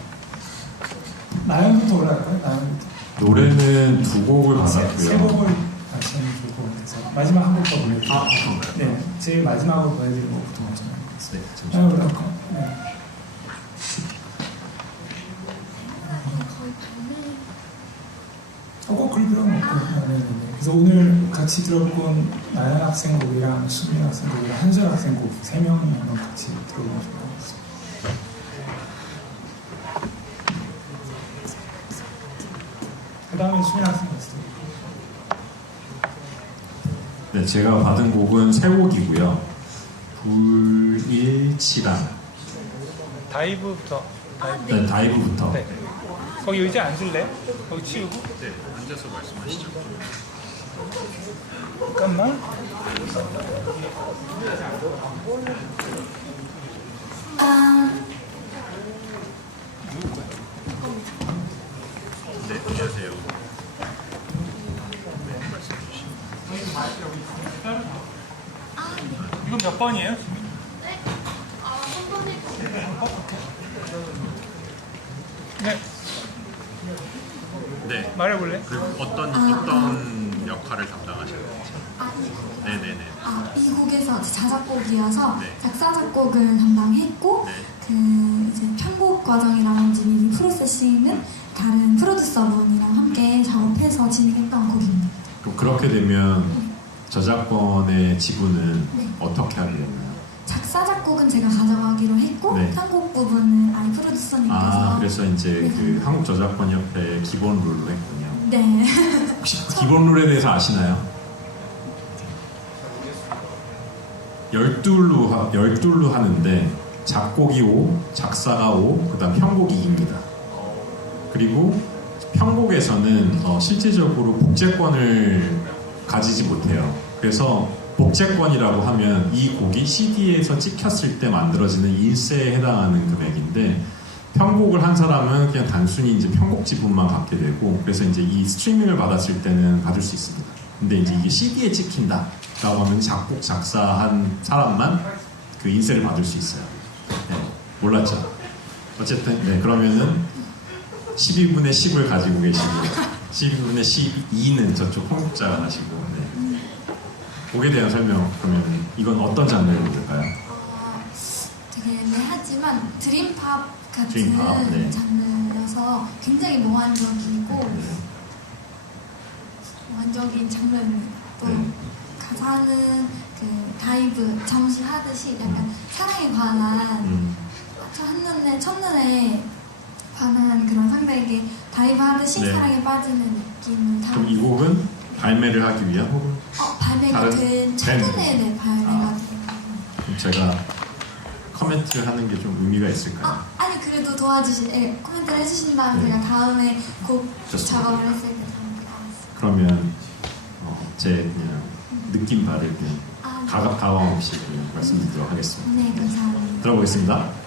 나연부터 올라갈까요? 나연부터. 노래는 두 곡을 세 받았고요. 곡을 같이 하면 좋을 것 같아서 마지막 한 곡더 보내드릴게요. 네, 제일 마지막으로 보내드리는 곡부터 먼저 하겠습니다. 네, 잠시만요. 나연 올라갈까요? 네. 꼭 그럴 필요는 없고. 네네네. 그래서 오늘 같이 들어본 나연 학생 곡이랑 수민 학생 곡이랑 한솔 학생 곡 3명이 한번 같이 들어보면 좋을 것 같습니다. 그 다음에 수민 학생 있어요. 네, 제가 받은 곡은 세 곡이고요. 불일치랑 다이브부터. 네, 다이브부터. 네. 거기 의자 앉을래? 거기 치우고. 네, 앉아서 말씀하시죠. 잠깐만. 네, 안녕하세요. 이건 몇 번이에요? 네? 한 번에 네. 네. 말해볼래? 그리고 어떤 역할을 담당하시나요? 네네네. 이 곡에서 자작곡이어서 네. 작사 작곡을 담당했고 네. 그 이제 편곡 과정이라든지 미디 프로세싱은 다른 프로듀서분이랑 함께 작업해서 진행했던 곡입니다. 그럼 그렇게 되면 저작권의 지분은 네. 어떻게 하게 되나요? 작사 작곡은 제가 가져가기로 했고 네. 편곡 부분은 아이 프로듀서님께서 그래서 이제 네. 그 한국저작권협회 기본 룰로 했군요. 네. 혹시 기본 룰에 대해서 아시나요? 12룰로 하는데 작곡이 5, 작사가 5, 그 다음 편곡이 2입니다. 그리고 편곡에서는 실질적으로 복제권을 가지지 못해요. 그래서 복제권이라고 하면 이 곡이 CD에서 찍혔을 때 만들어지는 인세에 해당하는 금액인데, 편곡을 한 사람은 그냥 단순히 이제 편곡 지분만 받게 되고, 그래서 이제 이 스트리밍을 받았을 때는 받을 수 있습니다. 근데 이제 이게 CD에 찍힌다라고 하면 작곡, 작사한 사람만 그 인세를 받을 수 있어요. 네, 몰랐죠? 어쨌든, 네, 그러면은 12분의 10을 가지고 계시고, 12분의 12는 저쪽 편곡자가 하시고, 네. 곡에 대한 설명, 그러면 이건 어떤 장르를 부를까요? 되게 애매하지만 드림팝 같은 드림팝, 네. 장르여서 굉장히 몽환적이고 몽환적인 장르는 또 네. 가사는 그 다이브 잠시 하듯이 약간 사랑에 관한 첫눈에 반한 그런 상대에게 다이브 하듯이 네. 사랑에 빠지는 느낌을 그럼 이 곡은 발매를 하기 위한 혹은 발매가 다른 된 최근에 발매가 된 그럼 제가 코멘트를 하는 게 좀 의미가 있을까요? 아니 그래도 코멘트를 해주신 다음에 네. 제가 다음에 곡 좋습니다. 작업을 했을 때 다음에 알았어요. 그러면 제 그냥 느낌 바를 때 네. 가감 없이 그냥 말씀드리도록 하겠습니다. 네, 감사합니다. 들어보겠습니다.